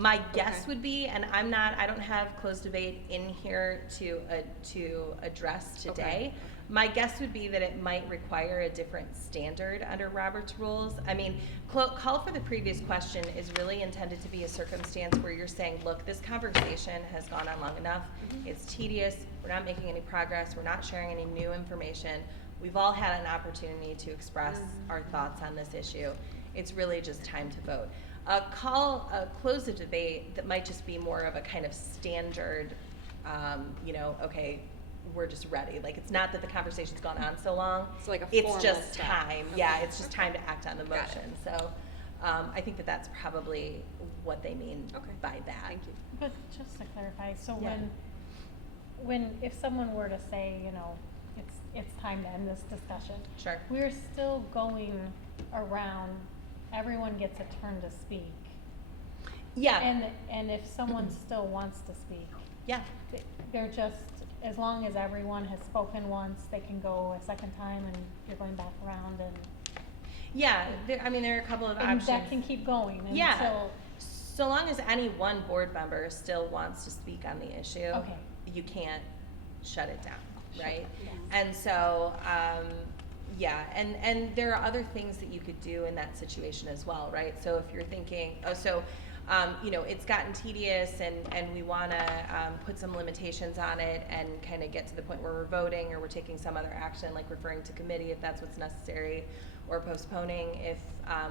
My guess would be, and I don't have closed debate in here to address today. Okay. My guess would be that it might require a different standard under Robert's rules. I mean, call for the previous question is really intended to be a circumstance where you're saying, look, this conversation has gone on long enough. It's tedious. We're not making any progress. We're not sharing any new information. We've all had an opportunity to express our thoughts on this issue. It's really just time to vote. A close of debate that might just be more of a kind of standard, okay, we're just ready. Like, it's not that the conversation's gone on so long. It's like a It's formal just step. time. Okay. Yeah, it's just time to act on the Got it. motion. So I think that's probably what they mean Okay. by that. Thank you. But just to clarify, so Yeah. if someone were to say, it's time to end this discussion. Sure. We're still going around, everyone gets a turn to speak. Yeah. And if someone still wants to speak, Yeah. they're just, as long as everyone has spoken once, they can go a second time and you're going back around and. Yeah. There are a couple of And options. that can keep going Yeah. until, So long as any one board member still wants to speak on the issue, Okay. you can't shut it down, right? yes. And so, and there are other things that you could do in that situation as well, right? So if you're thinking, it's gotten tedious and we want to put some limitations on it and kind of get to the point where we're voting or we're taking some other action, like referring to committee if that's what's necessary, or postponing if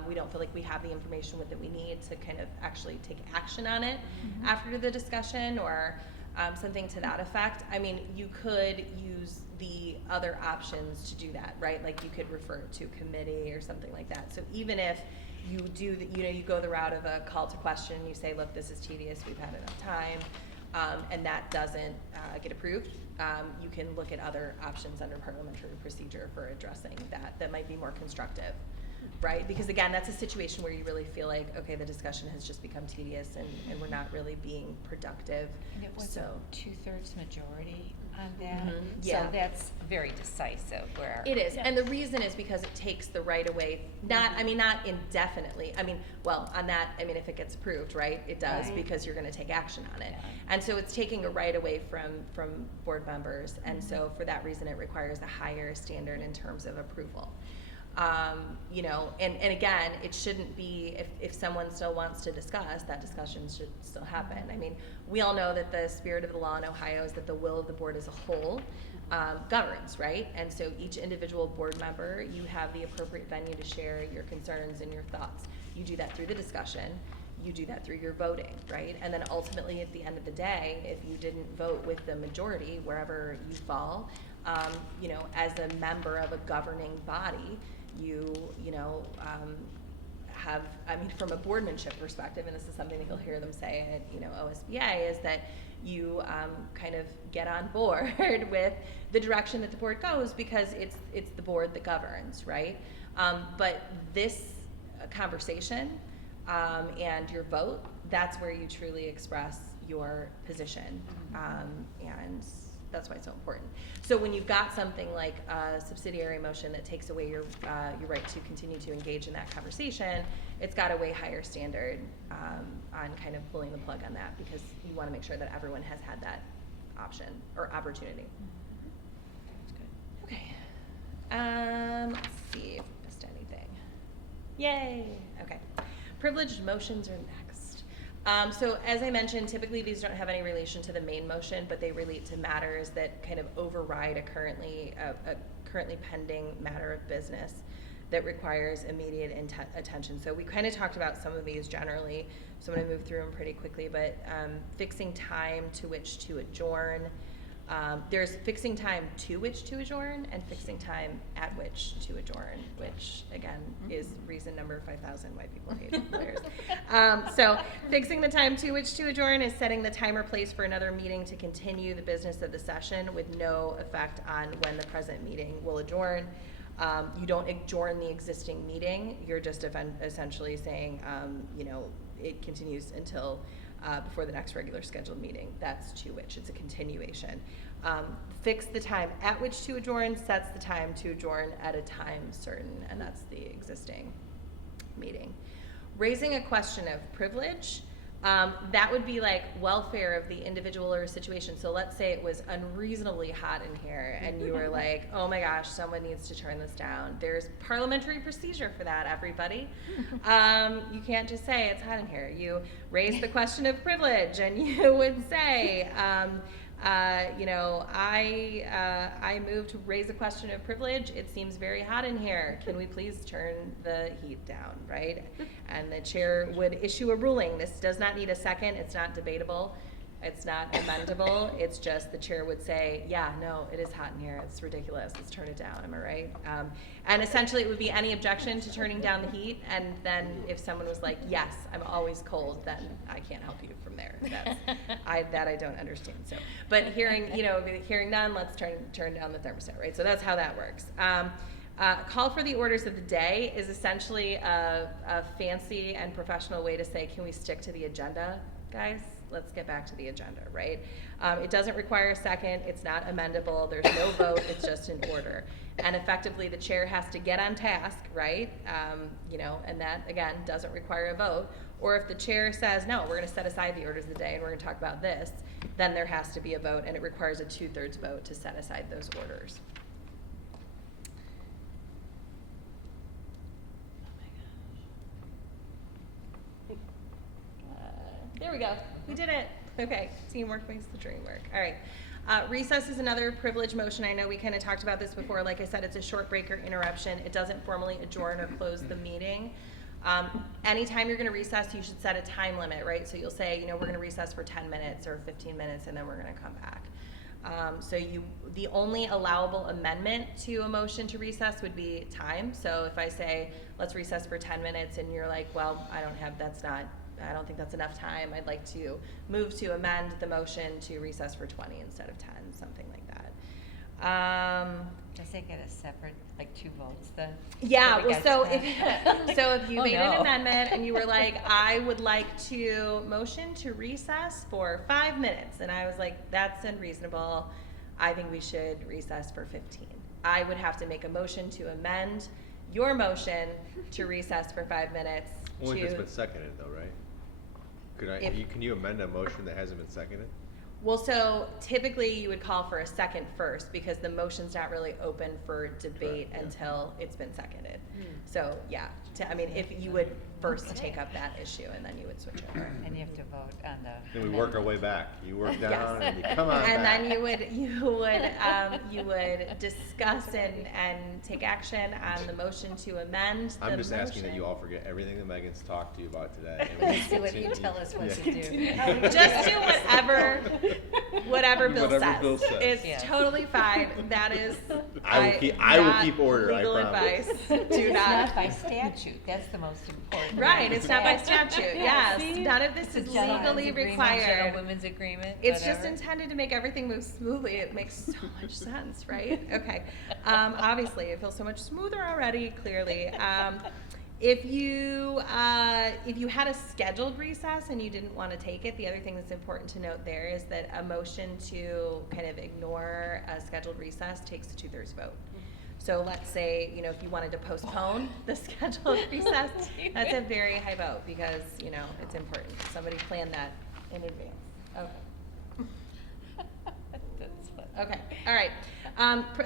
we don't feel like we have the information that we need to kind of actually take action on it after the discussion, or something to that effect. I mean, you could use the other options to do that, right? Like you could refer to committee or something like that. So even if you do you go the route of a call to question, you say, look, this is tedious, we've had enough time, and that doesn't get approved, you can look at other options under parliamentary procedure for addressing that might be more constructive, right? Because again, that's a situation where you really feel like, okay, the discussion has just become tedious and we're not really being productive. And it was So a 2/3 majority on that. Yeah. So that's very decisive where. it is, and the reason is because it takes the right away, not indefinitely. If it gets approved, right, it does, Right. because you're gonna take action on it. Yeah. And so it's taking a right away from board members, and so for that reason, it requires a higher standard in terms of approval. And again, it shouldn't be, if someone still wants to discuss, that discussion should still happen. I mean, we all know that the spirit of the law in Ohio is that the will of the board as a whole governs, right? And so each individual board member, you have the appropriate venue to share your concerns and your thoughts. You do that through the discussion, you do that through your voting, right? And then ultimately, at the end of the day, if you didn't vote with the majority, wherever you fall, as a member of a governing body, have, from a boardmanship perspective, and this is something that you'll hear them say at, OSBA, is that you kind of get on board with the direction that the board goes, because it's the board that governs, right? But this conversation and your vote, that's where you truly express your position. And That's why it's so important. So when you've got something like a subsidiary motion that takes away your right to continue to engage in that conversation, it's got a way higher standard on kind of pulling the plug on that, because you want to make sure that everyone has had that option or opportunity. That's good. Okay. Let's see if I missed anything. Yay. Okay. Privileged motions are next. So as I mentioned, typically these don't have any relation to the main motion, but they relate to matters that kind of override a currently pending matter of business that requires immediate attention. So we kind of talked about some of these generally, so I'm going to move through them pretty quickly, but fixing time to which to adjourn. There's fixing time to which to adjourn and fixing time at which to adjourn, which again is reason number 5,000 why people hate lawyers. So fixing the time to which to adjourn is setting the time or place for another meeting to continue the business of the session with no effect on when the present meeting will adjourn. You don't adjourn the existing meeting. You're just essentially saying, it continues until before the next regular scheduled meeting. That's to which. It's a continuation. Fix the time at which to adjourn sets the time to adjourn at a time certain, and that's the existing meeting. Raising a question of privilege, that would be like welfare of the individual or situation. So let's say it was unreasonably hot in here and you were like, oh my gosh, someone needs to turn this down. There's parliamentary procedure for that, everybody. You can't just say it's hot in here. You raise the question of privilege and you would say, I move to raise a question of privilege. It seems very hot in here. Can we please turn the heat down, right? And the chair would issue a ruling. This does not need a second. It's not debatable. It's not amendable. It's just the chair would say, yeah, no, it is hot in here. It's ridiculous. Let's turn it down. Am I right? And essentially it would be any objection to turning down the heat. And then if someone was like, yes, I'm always cold, then I can't help you from there. That I don't understand. So, but hearing none, let's turn down the thermostat, right? So that's how that works. Call for the orders of the day is essentially a fancy and professional way to say, can we stick to the agenda, guys? Let's get back to the agenda, right? It doesn't require a second. It's not amendable. There's no vote. It's just an order. And effectively, the chair has to get on task, right? And that, again, doesn't require a vote. Or if the chair says, no, we're going to set aside the orders of the day and we're going to talk about this, then there has to be a vote, and it requires a 2/3 vote to set aside those orders. There we go. We did it. Okay. Teamwork makes the dream work. All right. Recess is another privilege motion. I know we kind of talked about this before. Like I said, it's a short break or interruption. It doesn't formally adjourn or close the meeting. Anytime you're going to recess, you should set a time limit, right? So you'll say, we're going to recess for 10 minutes or 15 minutes, and then we're going to come back. The only allowable amendment to a motion to recess would be time. So if I say, let's recess for 10 minutes, and you're like, well, I don't think that's enough time. I'd like to move to amend the motion to recess for 20 instead of 10, something like that. Does it get a separate, like 2 votes then? Yeah, well, so if if you made an amendment and you were like, I would like to motion to recess for 5 minutes, and I was like, that's unreasonable. I think we should recess for 15. I would have to make a motion to amend your motion to recess for 5 minutes. Only if it's been seconded though, right? Can you amend a motion that hasn't been seconded? Well, so typically you would call for a second first because the motion's not really open for debate until it's been seconded. So yeah, if you would first take up that issue and then you would switch over. And you have to vote on the. Then we work our way back. You work down Yes. and you come on And back. then you would discuss and take action on the motion to amend the I'm just asking that motion. you all forget everything that Megan's talked to you about today. and we See what you continue- tell us what to Yeah. do. Just do whatever Bill Whatever says. Bill says. It's Yes. totally fine. That is I will not keep order, I legal promise. advice. Do It's not. not by statute, that's the most important. Right, it's not by statute. Yes, see? none of this It's is a gentleman's legally agreement, required. Gentlewomen's agreement, It's just whatever. intended to make everything move smoothly. It makes so much sense, right? Okay. Obviously, it feels so much smoother already, clearly. If you had a scheduled recess and you didn't want to take it, the other thing that's important to note there is that a motion to kind of ignore a scheduled recess takes a 2/3 vote. So let's say, you know, if you wanted to postpone the scheduled recess, that's a very high vote because, you know, it's important. Somebody planned that in advance. Okay. Okay, all right.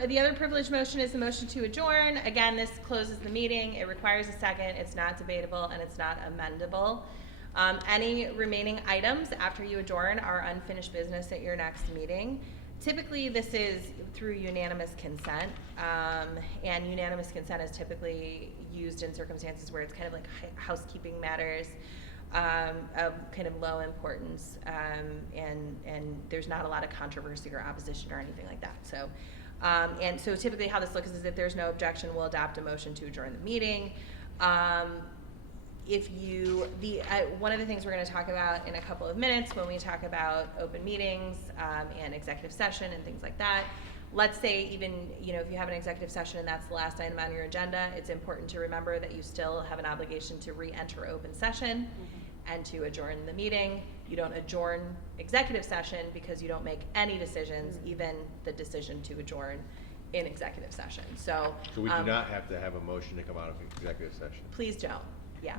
The other privileged motion is the motion to adjourn. Again, this closes the meeting. It requires a second. It's not debatable and it's not amendable. Any remaining items after you adjourn are unfinished business at your next meeting. Typically, this is through unanimous consent, and unanimous consent is typically used in circumstances where it's kind of like housekeeping matters of kind of low importance, and there's not a lot of controversy or opposition or anything like that. So, and so typically how this looks is if there's no objection, we'll adopt a motion to adjourn the meeting. One of the things we're going to talk about in a couple of minutes when we talk about open meetings and executive session and things like that. Let's say even, you know, if you have an executive session and that's the last item on your agenda, it's important to remember that you still have an obligation to re-enter open session and to adjourn the meeting. You don't adjourn executive session because you don't make any decisions, even the decision to adjourn in executive session. So So we do not have to have a motion to come out of executive session. please don't. Yeah.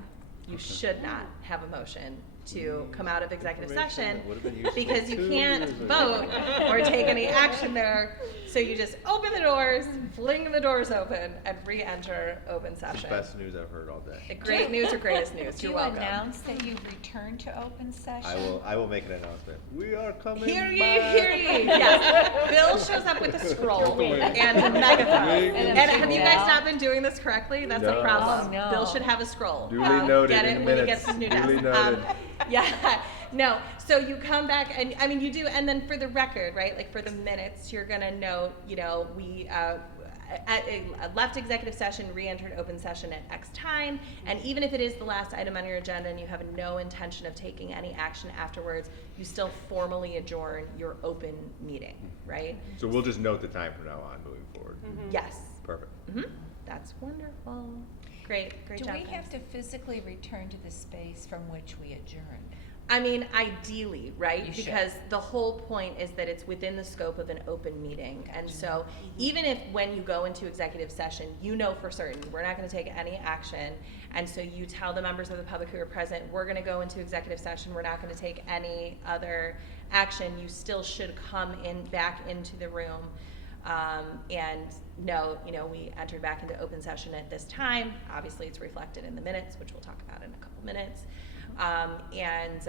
You should not have a motion to come out of executive session That would've been useful because you 2 can't years ago. vote or take any action there. So you just open the doors, fling the doors open, and re-enter open It's the session. best news I've heard all day. Great news or greatest news. Do You're you welcome. announce that you've returned to open session? I will make an announcement. We are coming Hear ye, back. hear ye. Yes. Bill shows up with a scroll and a megaphone. And have you guys not been doing this correctly? That's a No. problem. Oh, no. Bill should have a scroll. Duly noted Get in it the when he minutes. gets his new Duly desk. noted. Yeah. No. So you come back and I mean you do, and then for the record, right? Like for the minutes, you're gonna note, you know, we left executive session, re-entered open session at X time, and even if it is the last item on your agenda and you have no intention of taking any action afterwards, you still formally adjourn your open meeting, right? So we'll just note the time from now on moving forward. Yes. Perfect. That's wonderful. Great Do job. we have guys. to physically return to the space from which we adjourned? I mean, ideally, right? You should. Because the whole point is that it's within the scope of an open meeting. And so even if when you go into executive session, you know for certain, we're not going to take any action. And so you tell the members of the public who are present, we're going to go into executive session, we're not going to take any other action. You still should come back into the room and know, you know, we entered back into open session at this time. Obviously, it's reflected in the minutes, which we'll talk about in a couple minutes. And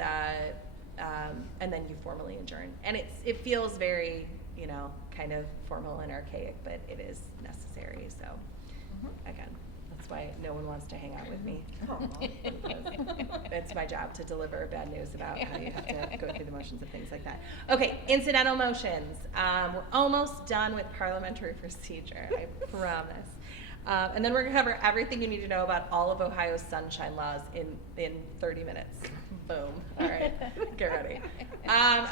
then you formally adjourn. And it feels very, you know, kind of formal and archaic, but it is necessary. So, again, that's why no one wants to hang out with me. It's my job to deliver bad news about how you have to go through the motions and things like that. Okay, incidental motions. We're almost done with parliamentary procedure, I promise. And then we're going to cover everything you need to know about all of Ohio's sunshine laws in 30 minutes. Boom. All right. Get ready.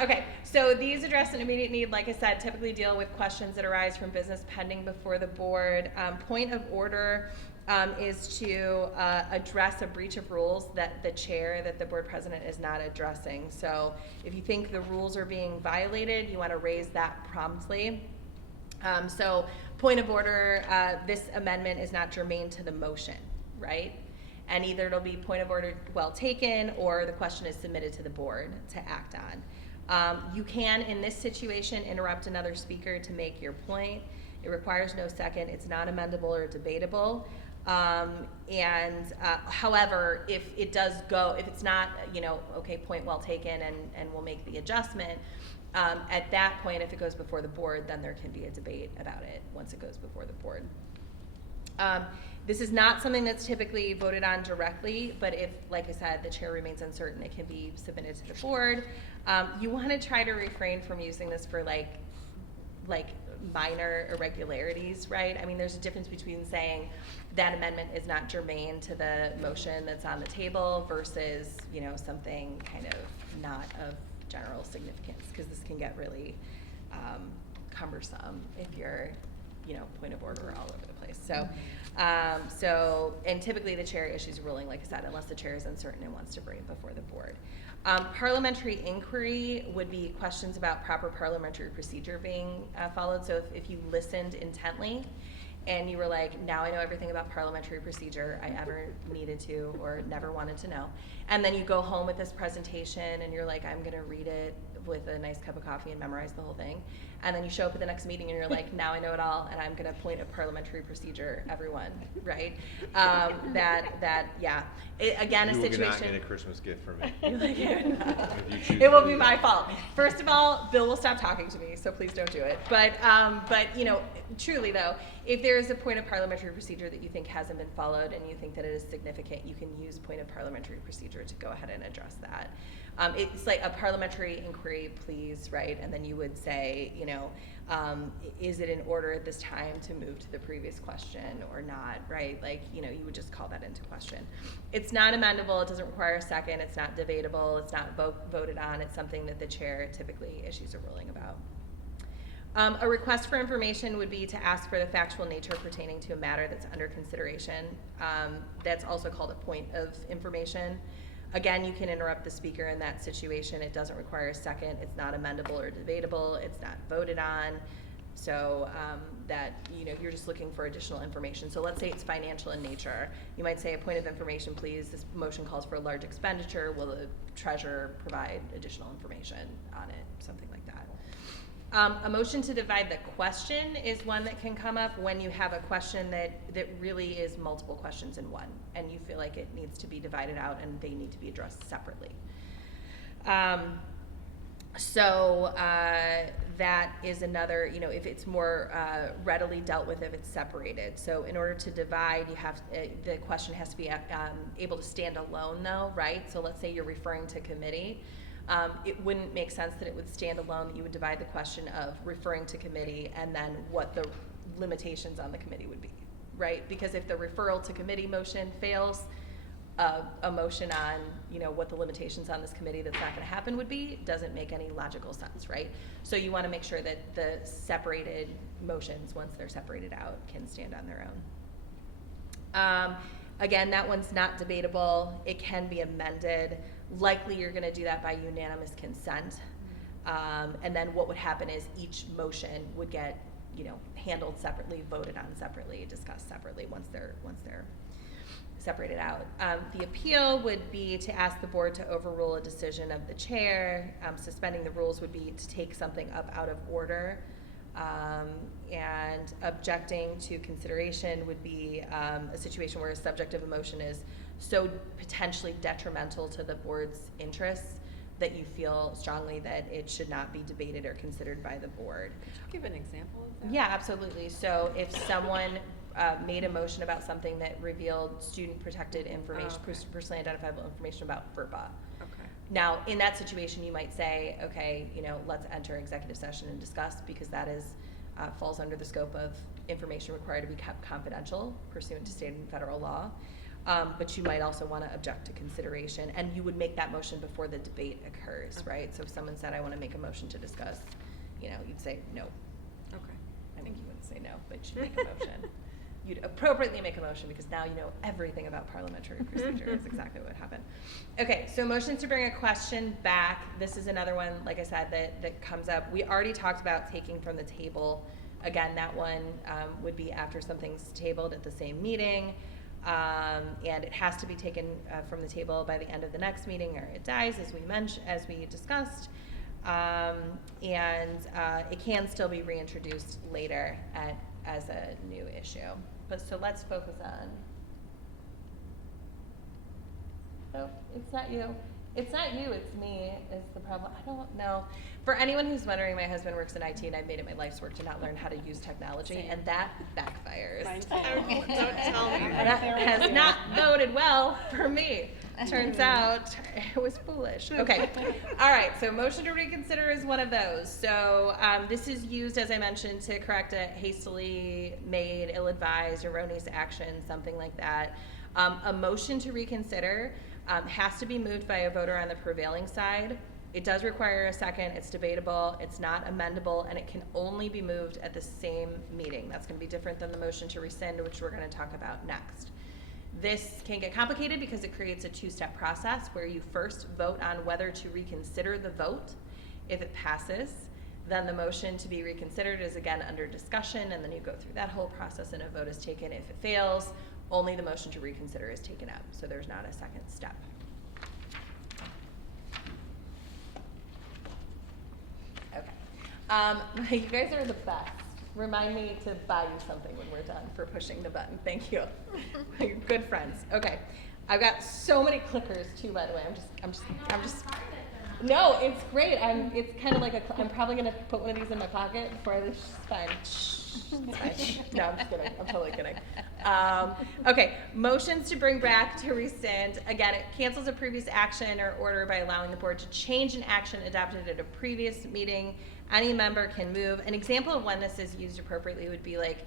Okay. So these address an immediate need, like I said, typically deal with questions that arise from business pending before the board. Point of order is to address a breach of rules that the board president is not addressing. So if you think the rules are being violated, you want to raise that promptly. So point of order, this amendment is not germane to the motion, right? And either it'll be point of order well taken or the question is submitted to the board to act on. You can, in this situation, interrupt another speaker to make your point. It requires no second. It's not amendable or debatable. However, if it does go, if it's not, you know, okay, point well taken and we'll make the adjustment, at that point, if it goes before the board, then there can be a debate about it once it goes before the board. This is not something that's typically voted on directly, but if, like I said, the chair remains uncertain, it can be submitted to the board. You want to try to refrain from using this for like minor irregularities, right? I mean, there's a difference between saying that amendment is not germane to the motion that's on the table versus, you know, something kind of not of general significance, because this can get really cumbersome if you're, you know, point of order all over the place. So And typically the chair issues a ruling, like I said, unless the chair is uncertain and wants to bring it before the board. Parliamentary inquiry would be questions about proper parliamentary procedure being followed. So if you listened intently and you were like, now I know everything about parliamentary procedure I ever needed to or never wanted to know, and then you go home with this presentation and you're like, I'm gonna read it with a nice cup of coffee and memorize the whole thing, and then you show up at the next meeting and you're like, now I know it all and I'm gonna point a parliamentary procedure, everyone, right? Yeah. Again, a You will not situation. get a Christmas gift from me. You're like, If you choose it will to be do my that. fault. First of all, Bill will stop talking to me, so please don't do it. But you know, truly though, if there is a point of parliamentary procedure that you think hasn't been followed and you think that it is significant, you can use point of parliamentary procedure to go ahead and address that. It's like a parliamentary inquiry, please, right? And then you would say, you know, is it in order at this time to move to the previous question or not, right? Like, you know, you would just call that into question. It's not amendable, it doesn't require a second, it's not debatable, it's not voted on, it's something that the chair typically issues a ruling about. A request for information would be to ask for the factual nature pertaining to a matter that's under consideration. That's also called a point of information. Again, you can interrupt the speaker in that situation. It doesn't require a second. It's not amendable or debatable. It's not voted on. So that, you know, you're just looking for additional information. So let's say it's financial in nature. You might say, a point of information, please. This motion calls for a large expenditure. Will the treasurer provide additional information on it? Something like that. A motion to divide the question is one that can come up when you have a question that really is multiple questions in one, and you feel like it needs to be divided out and they need to be addressed separately. That is another, you know, if it's more readily dealt with if it's separated. So in order to divide, you have the question has to be able to stand alone though, right? So let's say you're referring to committee. It wouldn't make sense that it would stand alone, that you would divide the question of referring to committee and then what the limitations on the committee would be, right? Because if the referral to committee motion fails, a motion on, you know, what the limitations on this committee that's not going to happen would be, doesn't make any logical sense, right? So you want to make sure that the separated motions, once they're separated out, can stand on their own. Again, that one's not debatable. It can be amended. Likely you're going to do that by unanimous consent. And then what would happen is each motion would get, you know, handled separately, voted on separately, discussed separately once they're separated out. The appeal would be to ask the board to overrule a decision of the chair. Suspending the rules would be to take something up out of order. And objecting to consideration would be a situation where a subject of a motion is so potentially detrimental to the board's interests that you feel strongly that it should not be debated or considered by the board. Could you give an example of that? Yeah, absolutely. So if someone made a motion about something that revealed student protected information, personally identifiable information about FERPA. Okay. Now, in that situation, you might say, okay, you know, let's enter executive session and discuss, because that is falls under the scope of information required to be kept confidential pursuant to state and federal law. But you might also want to object to consideration, and you would make that motion before the debate occurs, right? So if someone said, I want to make a motion to discuss, you know, you'd say no. Okay. I think you wouldn't say no, but you'd make a motion. You'd appropriately make a motion because now you know everything about parliamentary procedure is exactly what happened. Okay, so motions to bring a question back. This is another one, like I said, that comes up. We already talked about taking from the table. Again, that one would be after something's tabled at the same meeting. And it has to be taken from the table by the end of the next meeting, or it dies, as we discussed. It can still be reintroduced later as a new issue. But so let's focus on. Oh, it's not you. It's not you, it's me is the problem. I don't know. For anyone who's wondering, my husband works in IT and I've made it my life's work to not learn how to use technology, and that backfires. Mine too. Don't tell me. That has not boded well for me. Turns out it was foolish. Okay. All right. So motion to reconsider is one of those. So this is used, as I mentioned, to correct a hastily made, ill-advised, erroneous action, something like that. A motion to reconsider has to be moved by a voter on the prevailing side. It does require a second, it's debatable, it's not amendable, and it can only be moved at the same meeting. That's gonna be different than the motion to rescind, which we're gonna talk about next. This can get complicated because it creates a two-step process where you first vote on whether to reconsider the vote. If it passes, then the motion to be reconsidered is again under discussion, and then you go through that whole process and a vote is taken. If it fails, only the motion to reconsider is taken up, so there's not a second step. Okay. You guys are the best. Remind me to buy you something when we're done for pushing the button. Thank you. You're good friends. Okay. I've got so many clickers too, by the way. I'm just. No, it's great. It's kind of like I'm probably gonna put one of these in my pocket before this. Fine. It's fine. No, I'm just kidding. I'm totally kidding. Okay. Motions to bring back to rescind. Again, it cancels a previous action or order by allowing the board to change an action adopted at a previous meeting. Any member can move. An example of when this is used appropriately would be like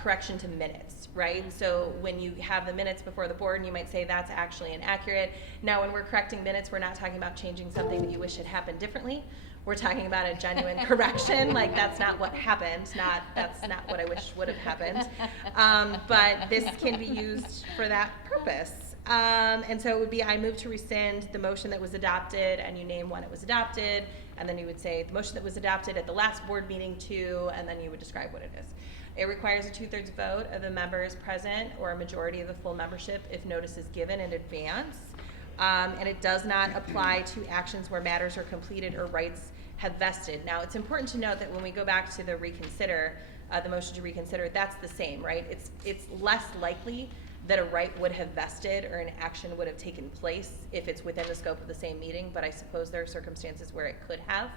correction to minutes, right? So when you have the minutes before the board, and you might say that's actually inaccurate. Now, when we're correcting minutes, we're not talking about changing something that you wish had happened differently. We're talking about a genuine correction, like that's not what happened, that's not what I wish would have happened. But this can be used for that purpose. And so it would be, I move to rescind the motion that was adopted, and you name when it was adopted, and then you would say the motion that was adopted at the last board meeting too, and then you would describe what it is. It requires a 2/3 vote of the members present or a majority of the full membership if notice is given in advance. And it does not apply to actions where matters are completed or rights have vested. Now, it's important to note that when we go back to the reconsider, the motion to reconsider, that's the same, right? It's less likely that a right would have vested or an action would have taken place if it's within the scope of the same meeting, but I suppose there are circumstances where it could have.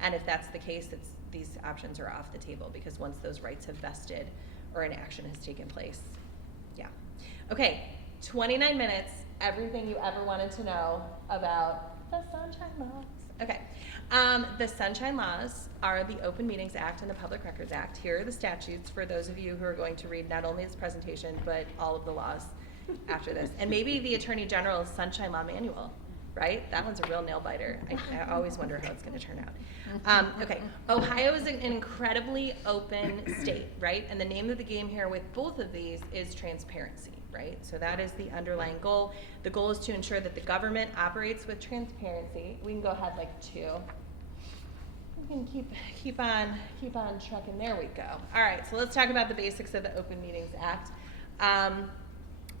And if that's the case, these options are off the table because once those rights have vested or an action has taken place. Yeah. Okay, 29 minutes, everything you ever wanted to know about the Sunshine Laws. Okay, the Sunshine Laws are the Open Meetings Act and the Public Records Act. Here are the statutes for those of you who are going to read not only this presentation, but all of the laws after this. And maybe the Attorney General's Sunshine Law Manual, right? That one's a real nail biter. I always wonder how it's going to turn out. Okay, Ohio is an incredibly open state, right? And the name of the game here with both of these is transparency, right? So that is the underlying goal. The goal is to ensure that the government operates with transparency. We can go ahead like 2. We can keep on trucking. There we go. All right, so let's talk about the basics of the Open Meetings Act.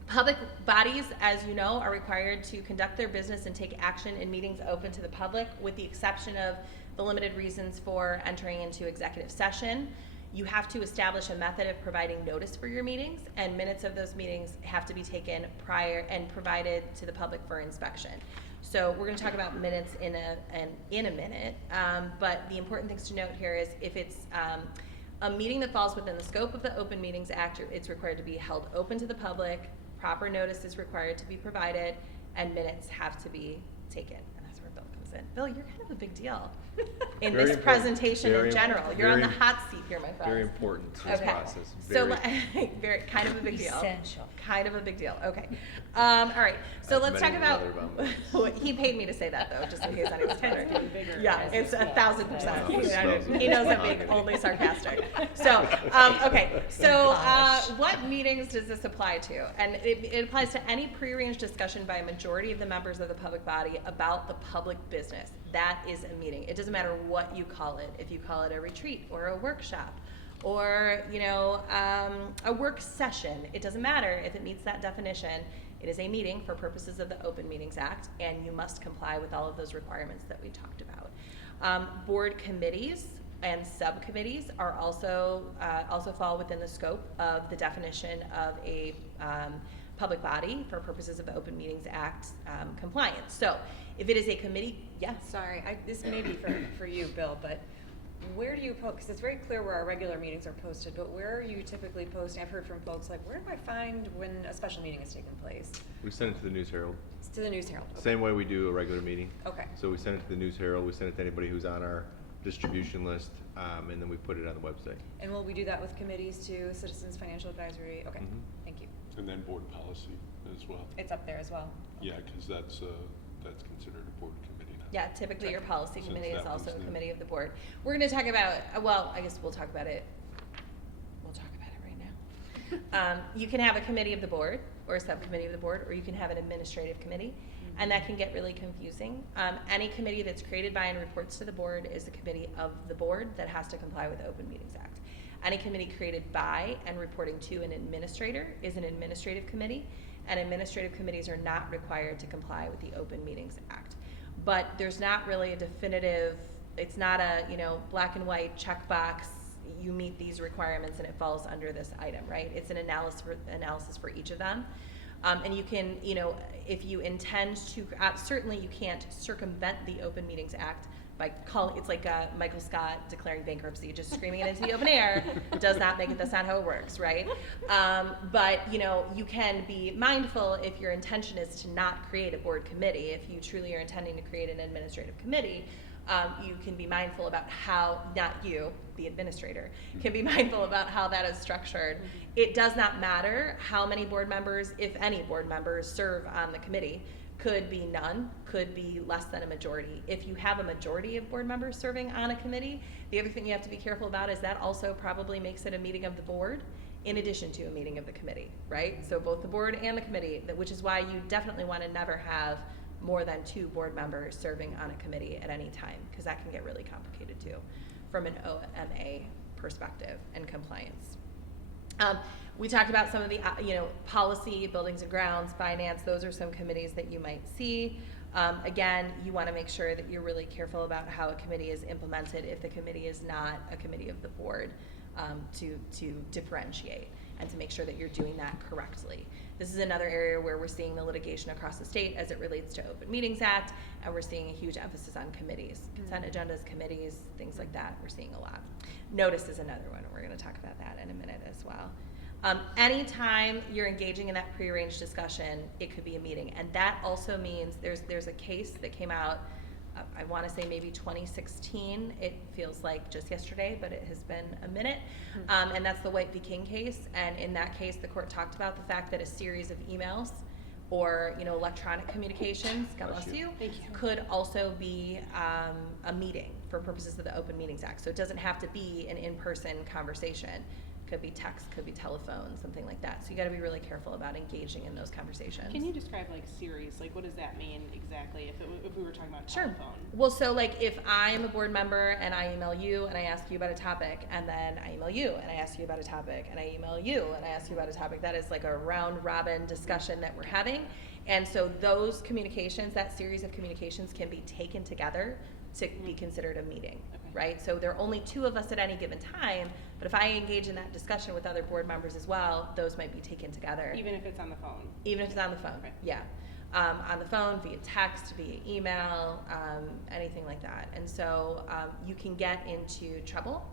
Public bodies, as you know, are required to conduct their business and take action in meetings open to the public, with the exception of the limited reasons for entering into executive session. You have to establish a method of providing notice for your meetings, and minutes of those meetings have to be taken prior and provided to the public for inspection. So we're going to talk about minutes in a minute, but the important things to note here is if it's a meeting that falls within the scope of the Open Meetings Act, it's required to be held open to the public, proper notice is required to be provided, and minutes have to be taken. And that's where Bill comes in. Bill, you're kind of a big deal in Very this important. presentation in general. You're on the hot seat here, my friend. Very important to this Okay. process. So, Very. very kind of a big deal. Essential. Kind of a big deal. Okay. All right. So I've let's talk many about. other He paid me to say that though, just in case anyone's wondering. getting bigger Yeah, as it's this 1,000%. goes. He knows I'm being only sarcastic. So, okay. So, what meetings does this apply to? And it applies to any prearranged discussion by a majority of the members of the public body about the public business. That is a meeting. It doesn't matter what you call it. If you call it a retreat or a workshop or, a work session, it doesn't matter if it meets that definition. It is a meeting for purposes of the Open Meetings Act, and you must comply with all of those requirements that we talked about. Board committees and subcommittees are also fall within the scope of the definition of a public body for purposes of the Open Meetings Act compliance. So if it is a committee, yes. Sorry, this may be for you, Bill, but where do you post, because it's very clear where our regular meetings are posted, but where are you typically posting? I've heard from folks like, where do I find when a special meeting is taking place? We send it to the News Herald. It's to the News Herald. Okay. Same way we do a regular meeting. Okay. So we send it to the News Herald, we send it to anybody who's on our distribution list, and then we put it on the website. And will we do that with committees too, Citizens Financial Advisory? Okay, Mhm. thank you. And then board policy as well. It's up there as well. Yeah, because that's considered a board committee now. Yeah, typically your policy Since committee is that also was a the- committee of the board. We're gonna talk about, well, I guess we'll talk about it. We'll talk about it right now. You can have a committee of the board, or a subcommittee of the board, or you can have an administrative committee, and that can get really confusing. Any committee that's created by and reports to the board is a committee of the board that has to comply with the Open Meetings Act. Any committee created by and reporting to an administrator is an administrative committee, and administrative committees are not required to comply with the Open Meetings Act. But there's not really a definitive, it's not a, black and white checkbox, you meet these requirements and it falls under this item, right? It's an analysis for each of them. And you can, if you intend to, certainly you can't circumvent the Open Meetings Act by calling, it's like Michael Scott declaring bankruptcy, just screaming it into the open air does not make it, that's not how it works, right? But, you can be mindful if your intention is to not create a board committee, if you truly are intending to create an administrative committee, you can be mindful about how, not you, the administrator, can be mindful about how that is structured. It does not matter how many board members, if any board members, serve on the committee. Could be none, could be less than a majority. If you have a majority of board members serving on a committee, the other thing you have to be careful about is that also probably makes it a meeting of the board in addition to a meeting of the committee, right? So both the board and the committee, which is why you definitely want to never have more than 2 board members serving on a committee at any time, because that can get really complicated too from an OMA perspective and compliance. We talked about some of the, policy, buildings and grounds, finance, those are some committees that you might see. Again, you want to make sure that you're really careful about how a committee is implemented if the committee is not a committee of the board, to differentiate and to make sure that you're doing that correctly. This is another area where we're seeing the litigation across the state as it relates to Open Meetings Act, and we're seeing a huge emphasis on committees, consent agendas, committees, things like that. We're seeing a lot. Notice is another one, and we're going to talk about that in a minute as well. Anytime you're engaging in that prearranged discussion, it could be a meeting, and that also means there's a case that came out, I want to say maybe 2016. It feels like just yesterday, but it has been a minute, and that's the White v. King case. And in that case, the court talked about the fact that a series of emails or electronic communications, God bless you, could also be a meeting for purposes of the Open Meetings Act. So it doesn't have to be an in-person conversation. Could be text, could be telephone, something like that. So you got to be really careful about engaging in those conversations. Can you describe series? What does that mean exactly? If we were talking about telephone. Sure. Well, so if I'm a board member and I email you and I ask you about a topic, and then I email you and I ask you about a topic, and I email you and I ask you about a topic, that is like a round robin discussion that we're having. And so those communications, that series of communications, can be taken together to be considered a meeting. Right? So there are only 2 of us at any given time, but if I engage in that discussion with other board members as well, those might be taken together. Even if it's on the phone? Even if it's on the phone, Okay. yeah. On the phone, via text, via email, anything like that. And so you can get into trouble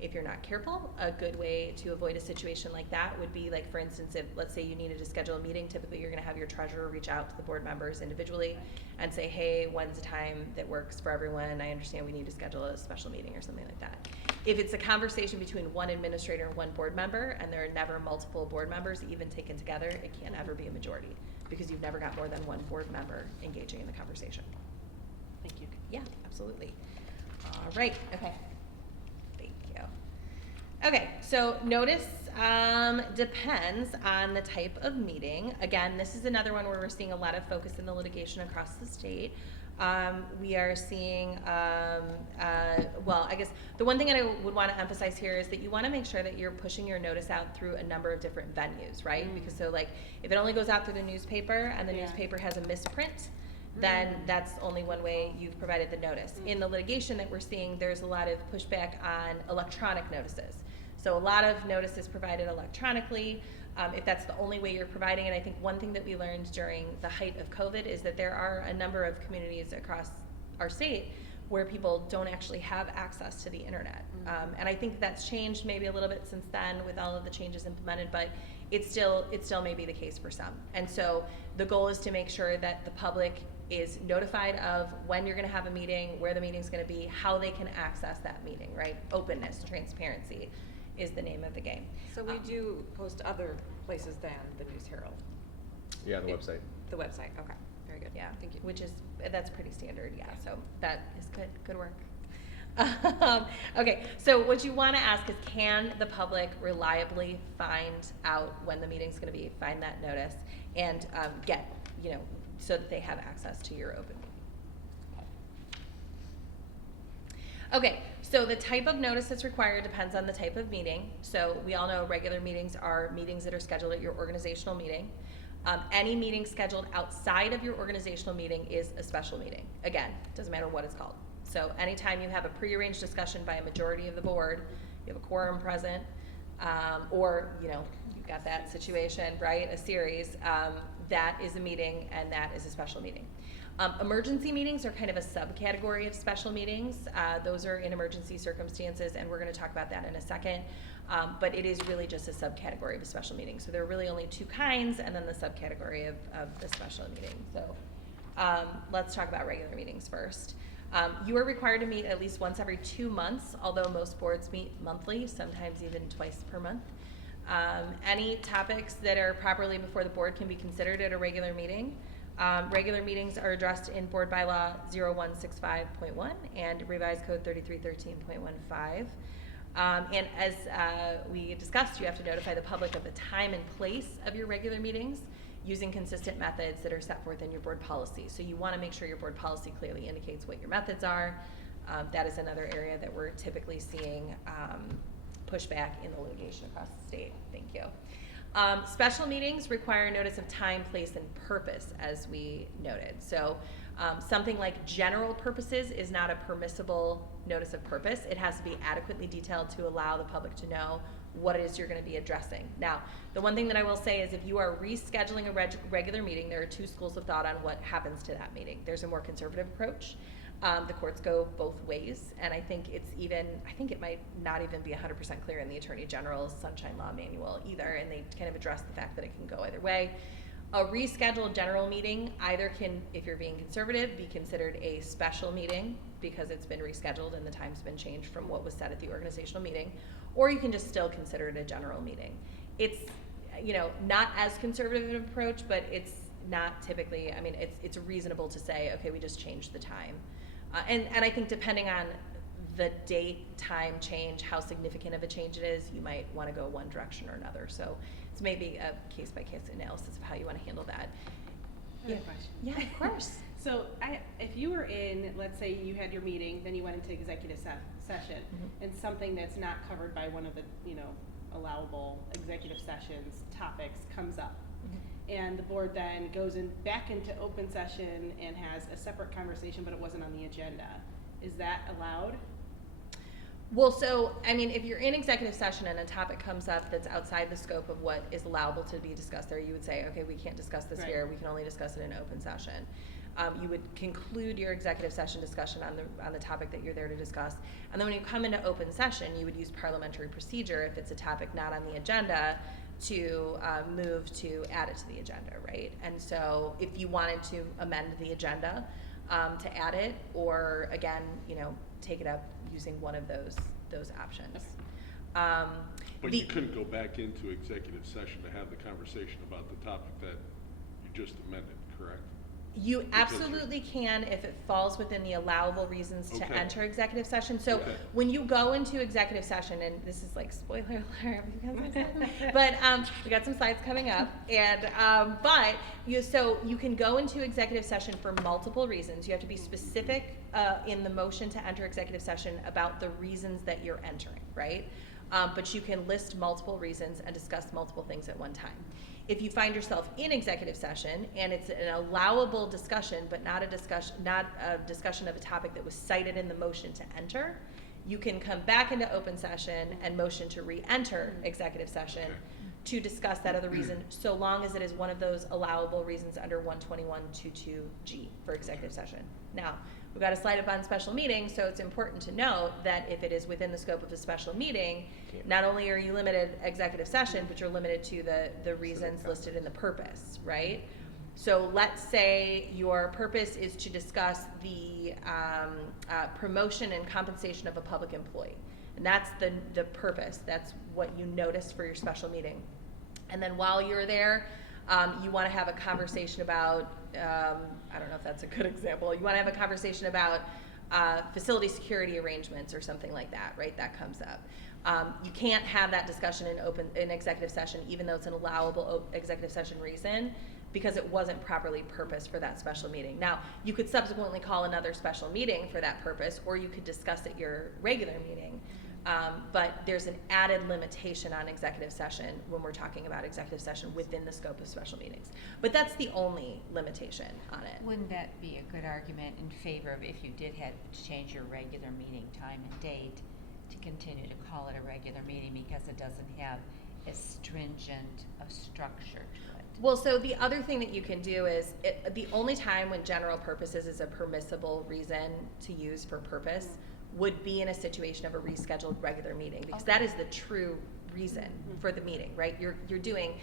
if you're not careful. A good way to avoid a situation like that would be for instance, if let's say you needed to schedule a meeting, typically you're going to have your treasurer reach out to the board members individually and say, hey, when's the time that works for everyone? I understand we need to schedule a special meeting or something like that. If it's a conversation between one administrator and one board member, and there are never multiple board members even taken together, it can't ever be a majority because you've never got more than one board member engaging in the conversation. Thank you. Yeah, absolutely. All right, okay. Thank you. Okay, so notice depends on the type of meeting. Again, this is another one where we're seeing a lot of focus in the litigation across the state. We are seeing, well, I guess the one thing that I would want to emphasize here is that you want to make sure that you're pushing your notice out through a number of different venues, right? Because so if it only goes out through the newspaper and the newspaper has a misprint, then that's only one way you've provided the notice. In the litigation that we're seeing, there's a lot of pushback on electronic notices. So a lot of notices provided electronically. If that's the only way you're providing it, I think one thing that we learned during the height of COVID is that there are a number of communities across our state where people don't actually have access to the internet. And I think that's changed maybe a little bit since then with all of the changes implemented, but it still may be the case for some. And so the goal is to make sure that the public is notified of when you're going to have a meeting, where the meeting's going to be, how they can access that meeting, right? Openness, transparency is the name of the game. So we do post other places than the News Herald? Yeah, the website. The website, okay. Very good, yeah. Thank you. Which is, that's pretty standard, yeah, so that is good work. Okay, so what you want to ask is, can the public reliably find out when the meeting's going to be, find that notice, and get, so that they have access to your open meeting? Okay, so the type of notice that's required depends on the type of meeting. So we all know regular meetings are meetings that are scheduled at your organizational meeting. Any meeting scheduled outside of your organizational meeting is a special meeting. Again, doesn't matter what it's called. So anytime you have a prearranged discussion by a majority of the board, you have a quorum present, or, you've got that situation, right, a series, that is a meeting and that is a special meeting. Emergency meetings are kind of a subcategory of special meetings. Those are in emergency circumstances, and we're going to talk about that in a second. But it is really just a subcategory of a special meeting. So there are really only two kinds, and then the subcategory of the special meeting. So let's talk about regular meetings first. You are required to meet at least once every 2 months, although most boards meet monthly, sometimes even twice per month. Any topics that are properly before the board can be considered at a regular meeting. Regular meetings are addressed in Board Bylaw 0165.1 and Revised Code 3313.15. And as we discussed, you have to notify the public of the time and place of your regular meetings using consistent methods that are set forth in your board policy. So you want to make sure your board policy clearly indicates what your methods are. That is another area that we're typically seeing pushback in the litigation across the state. Thank you. Special meetings require notice of time, place, and purpose, as we noted. So something like general purposes is not a permissible notice of purpose. It has to be adequately detailed to allow the public to know what it is you're going to be addressing. Now, the one thing that I will say is, if you are rescheduling a regular meeting, there are two schools of thought on what happens to that meeting. There's a more conservative approach. The courts go both ways, and I think it might not even be 100% clear in the Attorney General's Sunshine Law Manual either, and they kind of address the fact that it can go either way. A rescheduled general meeting either can, if you're being conservative, be considered a special meeting because it's been rescheduled and the time's been changed from what was said at the organizational meeting, or you can just still consider it a general meeting. It's, not as conservative an approach, but it's not typically, it's reasonable to say, okay, we just changed the time. And I think depending on the date, time change, how significant of a change it is, you might want to go one direction or another. So it's maybe a case-by-case analysis of how you want to handle that. I have a question. Yeah, of course. So if you were in, let's say you had your meeting, then you went into executive session, and something that's not covered by one of the, allowable executive sessions topics comes up, and the board then goes back into open session and has a separate conversation, but it wasn't on the agenda. Is that allowed? Well, so, if you're in executive session and a topic comes up that's outside the scope of what is allowable to be discussed there, you would say, okay, we can't discuss this here, we can only discuss it in open session. You would conclude your executive session discussion on the topic that you're there to discuss. And then when you come into open session, you would use parliamentary procedure, if it's a topic not on the agenda, to move to add it to the agenda, right? And so if you wanted to amend the agenda to add it, or again, take it up using one of those options. But you couldn't go back into executive session to have the conversation about the topic that you just amended, correct? You absolutely can if it falls within the allowable reasons to enter executive session. So when you go into executive session, and this is like spoiler alert, but we got some slides coming up, and but you can go into executive session for multiple reasons. You have to be specific in the motion to enter executive session about the reasons that you're entering, right? But you can list multiple reasons and discuss multiple things at one time. If you find yourself in executive session and it's an allowable discussion, but not a discussion of a topic that was cited in the motion to enter, you can come back into open session and motion to re-enter executive session to discuss that other reason, so long as it is one of those allowable reasons under 121.22G for executive session. Now, we've got a slide up on special meetings, so it's important to note that if it is within the scope of a special meeting, not only are you limited executive session, but you're limited to the reasons listed in the purpose, right? So let's say your purpose is to discuss the promotion and compensation of a public employee. And that's the purpose. That's what you notice for your special meeting. And then while you're there, You want to have a conversation about, I don't know if that's a good example. You want to have a conversation about facility security arrangements or something like that, right? That comes up. You can't have that discussion in executive session, even though it's an allowable executive session reason, because it wasn't properly purposed for that special meeting. Now, you could subsequently call another special meeting for that purpose, or you could discuss at your regular meeting. But there's an added limitation on executive session when we're talking about executive session within the scope of special meetings. But that's the only limitation on it. Wouldn't that be a good argument in favor of if you did have to change your regular meeting time and date to continue to call it a regular meeting because it doesn't have as stringent a structure to it? Well, so the other thing that you can do is, the only time when general purposes is a permissible reason to use for purpose would be in a situation of a rescheduled regular meeting, because that is the true reason for the meeting, right? You're doing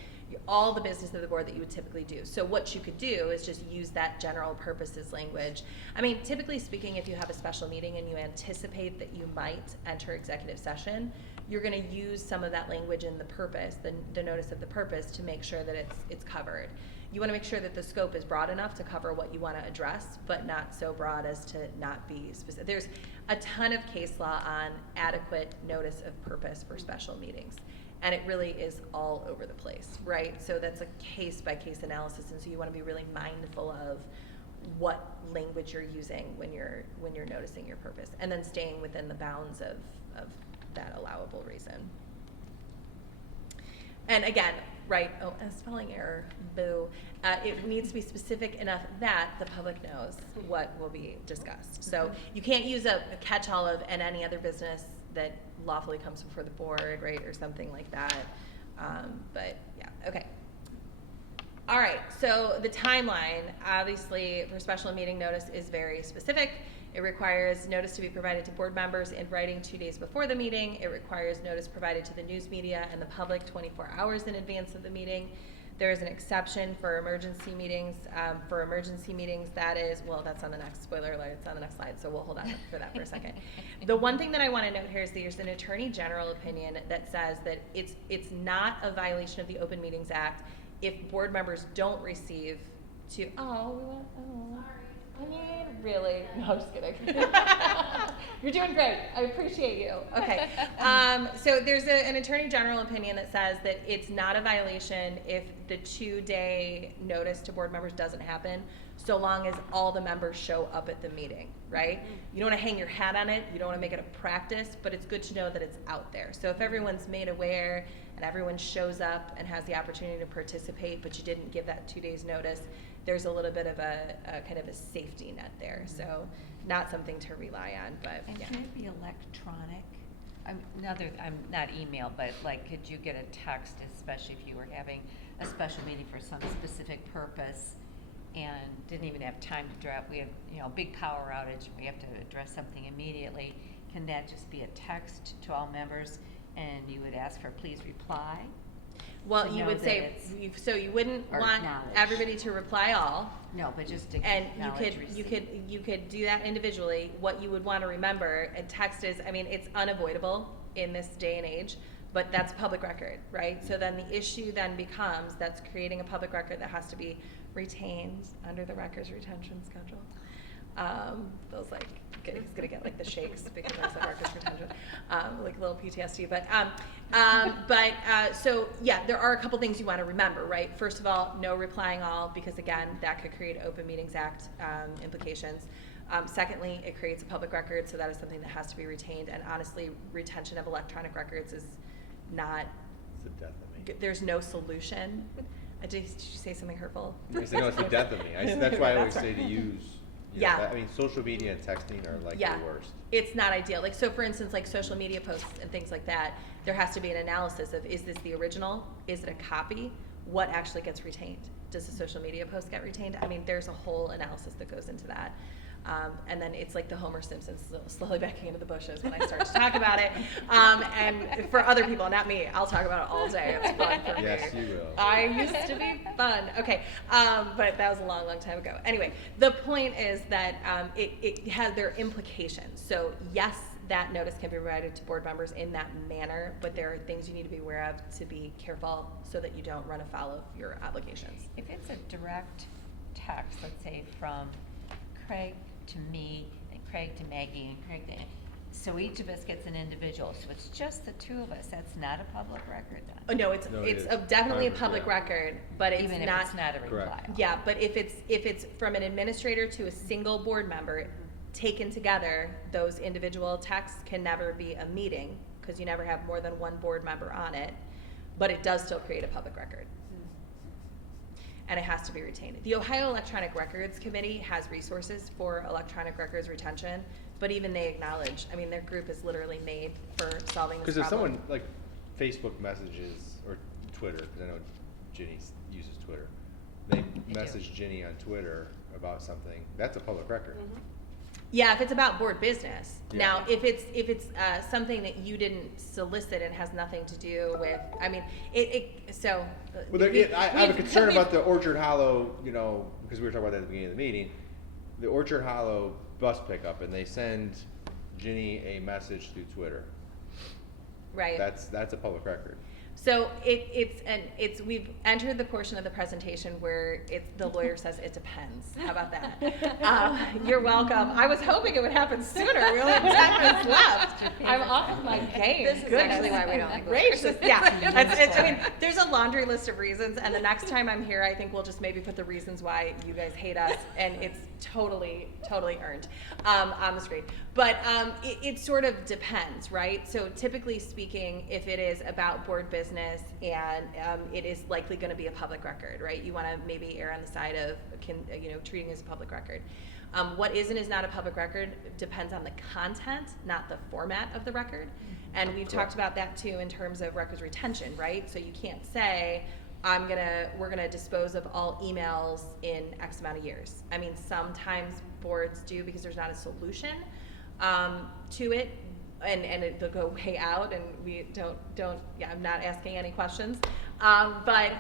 all the business of the board that you would typically do. So what you could do is just use that general purposes language. I mean, typically speaking, if you have a special meeting and you anticipate that you might enter executive session, you're going to use some of that language in the purpose, the notice of the purpose, to make sure that it's covered. You want to make sure that the scope is broad enough to cover what you want to address, but not so broad as to not be specific. There's a ton of case law on adequate notice of purpose for special meetings, and it really is all over the place, right? So that's a case-by-case analysis, and so you want to be really mindful of what language you're using when you're noticing your purpose, and then staying within the bounds of that allowable reason. And again, right, a spelling error, boo. It needs to be specific enough that the public knows what will be discussed. So you can't use a catch-all of "and any other business that lawfully comes before the board," right, or something like that. But yeah, okay. All right, so the timeline, obviously, for special meeting notice is very specific. It requires notice to be provided to board members in writing 2 days before the meeting. It requires notice provided to the news media and the public 24 hours in advance of the meeting. There is an exception for emergency meetings. That is, well, that's on the next, spoiler alert, it's on the next slide, so we'll hold on for that for a second. The one thing that I want to note here is that there's an Attorney General opinion that says that it's not a violation of the Open Meetings Act if board members don't receive really? No, I'm just kidding. You're doing great. I appreciate you. Okay. So there's an Attorney General opinion that says that it's not a violation if the 2-day notice to board members doesn't happen, so long as all the members show up at the meeting, right? You don't want to hang your hat on it. You don't want to make it a practice, but it's good to know that it's out there. So if everyone's made aware and everyone shows up and has the opportunity to participate, but you didn't give that 2 days notice, there's a little bit of a kind of a safety net there. So not something to rely on, but And yeah. can it be electronic? I'm not email, but like, could you get a text, especially if you were having a special meeting for some specific purpose and didn't even have time to drop, we have, big power outage, we have to address something immediately. Can that just be a text to all members and you would ask for please reply? Well, To you know would that say, it's- so you wouldn't or want acknowledge. everybody to reply all. No, but just to And acknowledge you receipt. could do that individually. What you would want to remember, and text is, I mean, it's unavoidable in this day and age, but that's public record, right? So then the issue then becomes that's creating a public record that has to be retained under the records retention schedule. Those like, he's gonna get like the shakes because I said records retention, like a little PTSD. So yeah, there are a couple things you want to remember, right? First of all, no replying all, because again, that could create Open Meetings Act implications. Secondly, it creates a public record, so that is something that has to be retained. And honestly, retention of electronic records is not. It's the death of me. There's no solution. Did you say something hurtful? I said, no, it's the death of me. That's why I always That's say to right. use. Yeah. I mean, social media and texting are like Yeah. the worst. It's not ideal. Like, so for instance, like social media posts and things like that, there has to be an analysis of, is this the original? Is it a copy? What actually gets retained? Does the social media post get retained? I mean, there's a whole analysis that goes into that. And then it's like the Homer Simpsons slowly backing into the bushes when I start to talk about it. And for other people, not me, I'll talk about it all day. It's fun for me. Yes, you will. I used to be fun. Okay, but that was a long, long time ago. Anyway, the point is that it has their implications. So yes, that notice can be provided to board members in that manner, but there are things you need to be aware of to be careful so that you don't run afoul of your obligations. If it's a direct text, let's say from Craig to me, and Craig to Maggie, and Craig to, so each of us gets an individual, so it's just the two of us, that's not a public record then? Oh, no, it's No, it is. definitely a 100%, public yeah. record, but it's Even if not. it's not a Correct. reply. Yeah, but if it's from an administrator to a single board member, taken together, those individual texts can never be a meeting, because you never have more than one board member on it, but it does still create a public record. And it has to be retained. The Ohio Electronic Records Committee has resources for electronic records retention, but even they acknowledge, I mean, their group is literally made for solving this Because if problem. someone, like, Facebook messages, or Twitter, because I know Ginny uses Twitter, they message Ginny on Twitter about something, that's a public record. Yeah, if it's about board business. Yeah. Now, if it's something that you didn't solicit and has nothing to do with, I mean, so. Well, I have a concern we've- about the Orchard Hollow, you know, because we were talking about that at the beginning of the meeting, the Orchard Hollow bus pickup, and they send Ginny a message through Twitter. Right. That's a public record. So we've entered the portion of the presentation where the lawyer says it depends. How about that? You're welcome. I was hoping it would happen sooner. We only have 10 minutes left. I'm off of my game. This is Goodness. actually why we don't like Gracious. lawyers. Yeah. I mean, there's a laundry list of reasons, and the next time I'm here, I think we'll just maybe put the reasons why you guys hate us, and it's totally earned on the screen. But it sort of depends, right? So typically speaking, if it is about board business and it is likely going to be a public record, right? You want to maybe err on the side of treating it as a public record. What is and is not a public record depends on the content, not the format of the record. And we've talked about that too in terms of records retention, right? So you can't say, we're gonna dispose of all emails in X amount of years. I mean, sometimes boards do because there's not a solution to it, and they'll go way out, and we don't. Yeah, I'm not asking any questions, but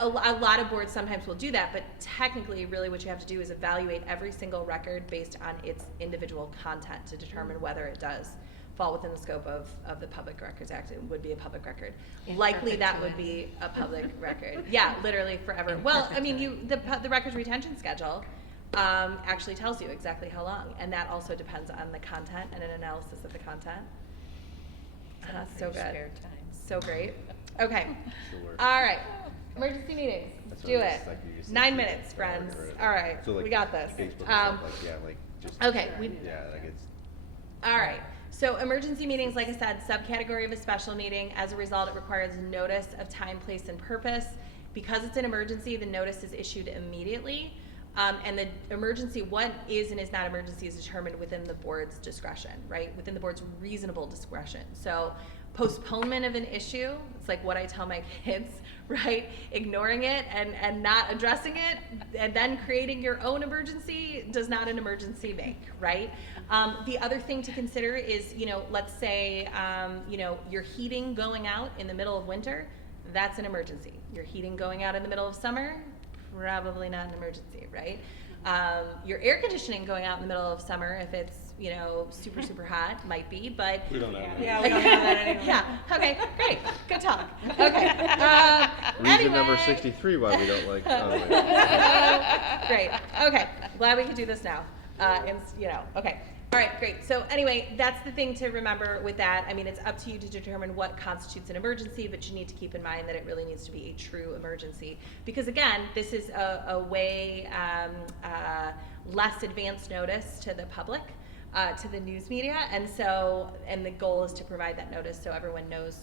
a lot of boards sometimes will do that. But technically, really, what you have to do is evaluate every single record based on its individual content to determine whether it does fall within the scope of the Public Records Act. It would be a public record. In Likely that would perpetuity. be a public record. Yeah, literally forever. In Well, I mean, perpetuity. the records retention schedule actually tells you exactly how long, and that also depends on the content and an analysis of the content. So Your good. spare time. So great. Okay. the word. All right. Emergency meetings. That's Do what it. it's like you just 9 said. minutes, Yeah, friends. get rid of it. All right. So, like, We got this. Facebook and stuff, like, yeah, like, just. Okay. Yeah, like it's. All right. So emergency meetings, like I said, subcategory of a special meeting. As a result, it requires notice of time, place, and purpose. Because it's an emergency, the notice is issued immediately. And the emergency, what is and is not emergency, is determined within the board's discretion, right? Within the board's reasonable discretion. So postponement of an issue, it's like what I tell my kids, right? Ignoring it and not addressing it, and then creating your own emergency does not an emergency make, right? The other thing to consider is, let's say, your heating going out in the middle of winter, that's an emergency. Your heating going out in the middle of summer, probably not an emergency, right? Your air conditioning going out in the middle of summer, if it's, super hot, might be, but. We don't have that. Yeah, we don't have that anymore. Yeah, okay, great, good talk. Okay. Reason number anyway. 63 why we don't like. Oh, Great. Okay. Glad we could do this now. Okay. All right, great. So anyway, that's the thing to remember with that. I mean, it's up to you to determine what constitutes an emergency, but you need to keep in mind that it really needs to be a true emergency. Because again, this is a way less advance notice to the public, to the news media, and the goal is to provide that notice so everyone knows,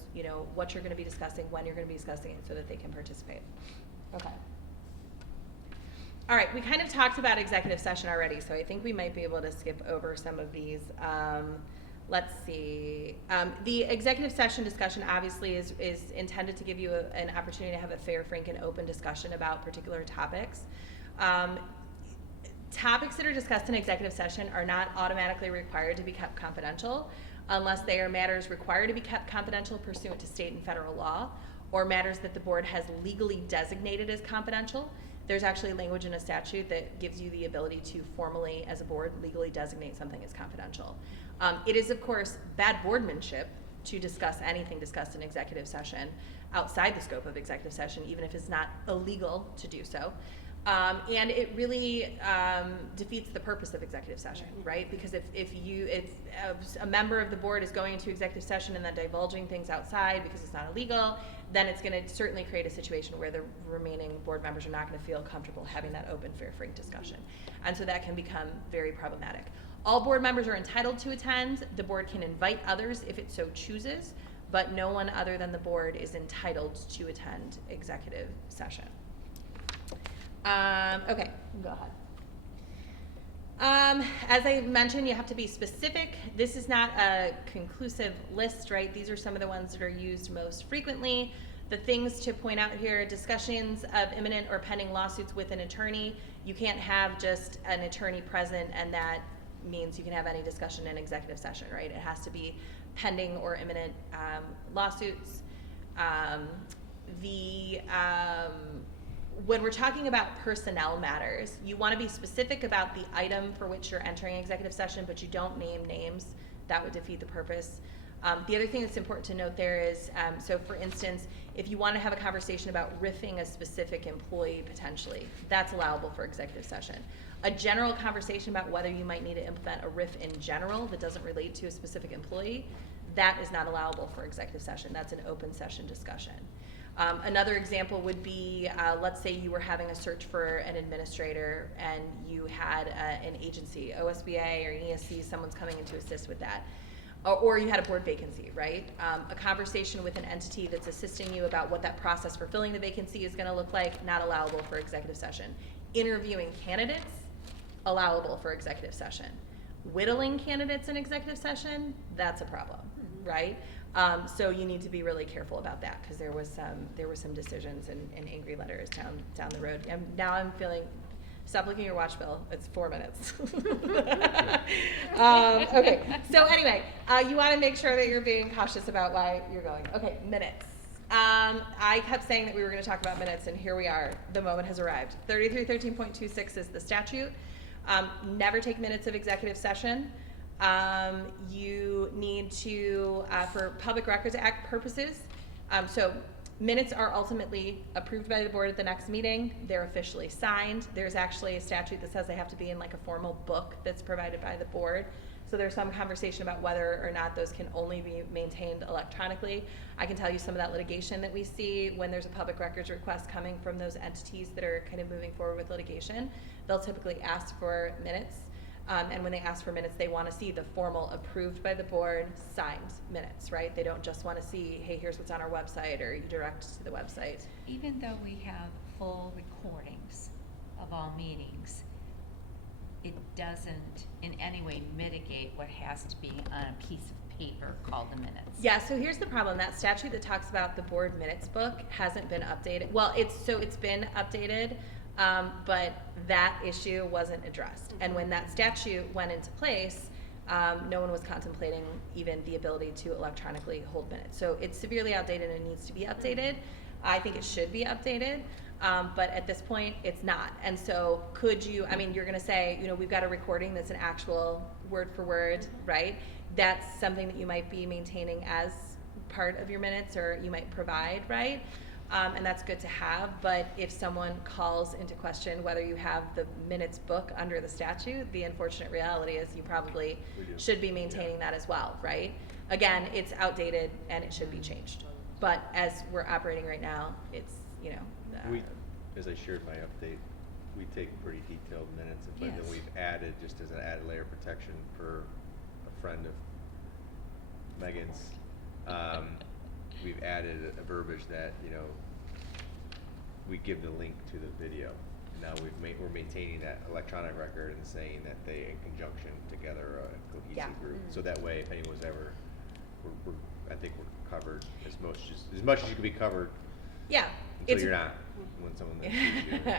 what you're going to be discussing, when you're going to be discussing it, so that they can participate. Okay. All right, we kind of talked about executive session already, so I think we might be able to skip over some of these. Let's see. The executive session discussion obviously is intended to give you an opportunity to have a fair, frank, and open discussion about particular topics. Topics that are discussed in executive session are not automatically required to be kept confidential unless they are matters required to be kept confidential pursuant to state and federal law, or matters that the board has legally designated as confidential. there's actually language in a statute that gives you the ability to formally, as a board, legally designate something as confidential. It is, of course, bad boardmanship to discuss anything discussed in executive session outside the scope of executive session, even if it's not illegal to do so. And it really defeats the purpose of executive session, right? Because if a member of the board is going into executive session and then divulging things outside because it's not illegal, then it's going to certainly create a situation where the remaining board members are not going to feel comfortable having that open, fair, frank discussion. And so that can become very problematic. All board members are entitled to attend. The board can invite others if it so chooses, but no one other than the board is entitled to attend executive session. Okay, go ahead. As I mentioned, you have to be specific. This is not a conclusive list, right? These are some of the ones that are used most frequently. The things to point out here: discussions of imminent or pending lawsuits with an attorney. You can't have just an attorney present and that means you can have any discussion in executive session, right? It has to be pending or imminent lawsuits. When we're talking about personnel matters, you want to be specific about the item for which you're entering executive session, but you don't name names. That would defeat the purpose. The other thing that's important to note there is, so for instance, if you want to have a conversation about riffing a specific employee potentially, that's allowable for executive session. A general conversation about whether you might need to implement a riff in general that doesn't relate to a specific employee, that is not allowable for executive session. That's an open session discussion. Another example would be, let's say you were having a search for an administrator and you had an agency, OSBA or an ESC, someone's coming in to assist with that. Or you had a board vacancy, right? A conversation with an entity that's assisting you about what that process for filling the vacancy is going to look like, not allowable for executive session. Interviewing candidates, allowable for executive session. Whittling candidates in executive session, that's a problem, right? So you need to be really careful about that because there were some decisions and angry letters down the road. And now I'm feeling. Stop looking at your watch, Bill. It's 4 minutes. Okay. So anyway, you want to make sure that you're being cautious about why you're going. Okay, minutes. I kept saying that we were going to talk about minutes, and here we are. The moment has arrived. 3313.26 is the statute. Never take minutes of executive session. You need to, for Public Records Act purposes, so minutes are ultimately approved by the board at the next meeting. They're officially signed. There's actually a statute that says they have to be in like a formal book that's provided by the board. So there's some conversation about whether or not those can only be maintained electronically. I can tell you some of that litigation that we see when there's a public records request coming from those entities that are kind of moving forward with litigation. They'll typically ask for minutes. And when they ask for minutes, they want to see the formal, approved by the board, signed minutes, right? They don't just want to see, hey, here's what's on our website, or you direct to the website. Even though we have full recordings of all meetings, it doesn't in any way mitigate what has to be on a piece of paper called the minutes. Yeah, so here's the problem. That statute that talks about the board minutes book hasn't been updated. Well, it's been updated, but that issue wasn't addressed. And when that statute went into place, no one was contemplating even the ability to electronically hold minutes. So it's severely outdated and it needs to be updated. I think it should be updated, but at this point, it's not. And so you're gonna say, we've got a recording that's an actual word for word, right? That's something that you might be maintaining as part of your minutes, or you might provide, right? And that's good to have, but if someone calls into question whether you have the minutes book under the statute, the unfortunate reality is you probably should be maintaining that as well, right? Again, it's outdated and it should be changed. But as we're operating right now, it's, as I shared my update, we take pretty detailed minutes, but then Yes. we've added, just as an added layer of protection for a friend of Megan's, we've added a verbiage that, we give the link to the video. Now we're maintaining that electronic record and saying that they, in conjunction, together, a cohesive Yeah. group. So that way, if anyone's ever, I think we're covered as much as you can be covered. Yeah. Until you're not, when someone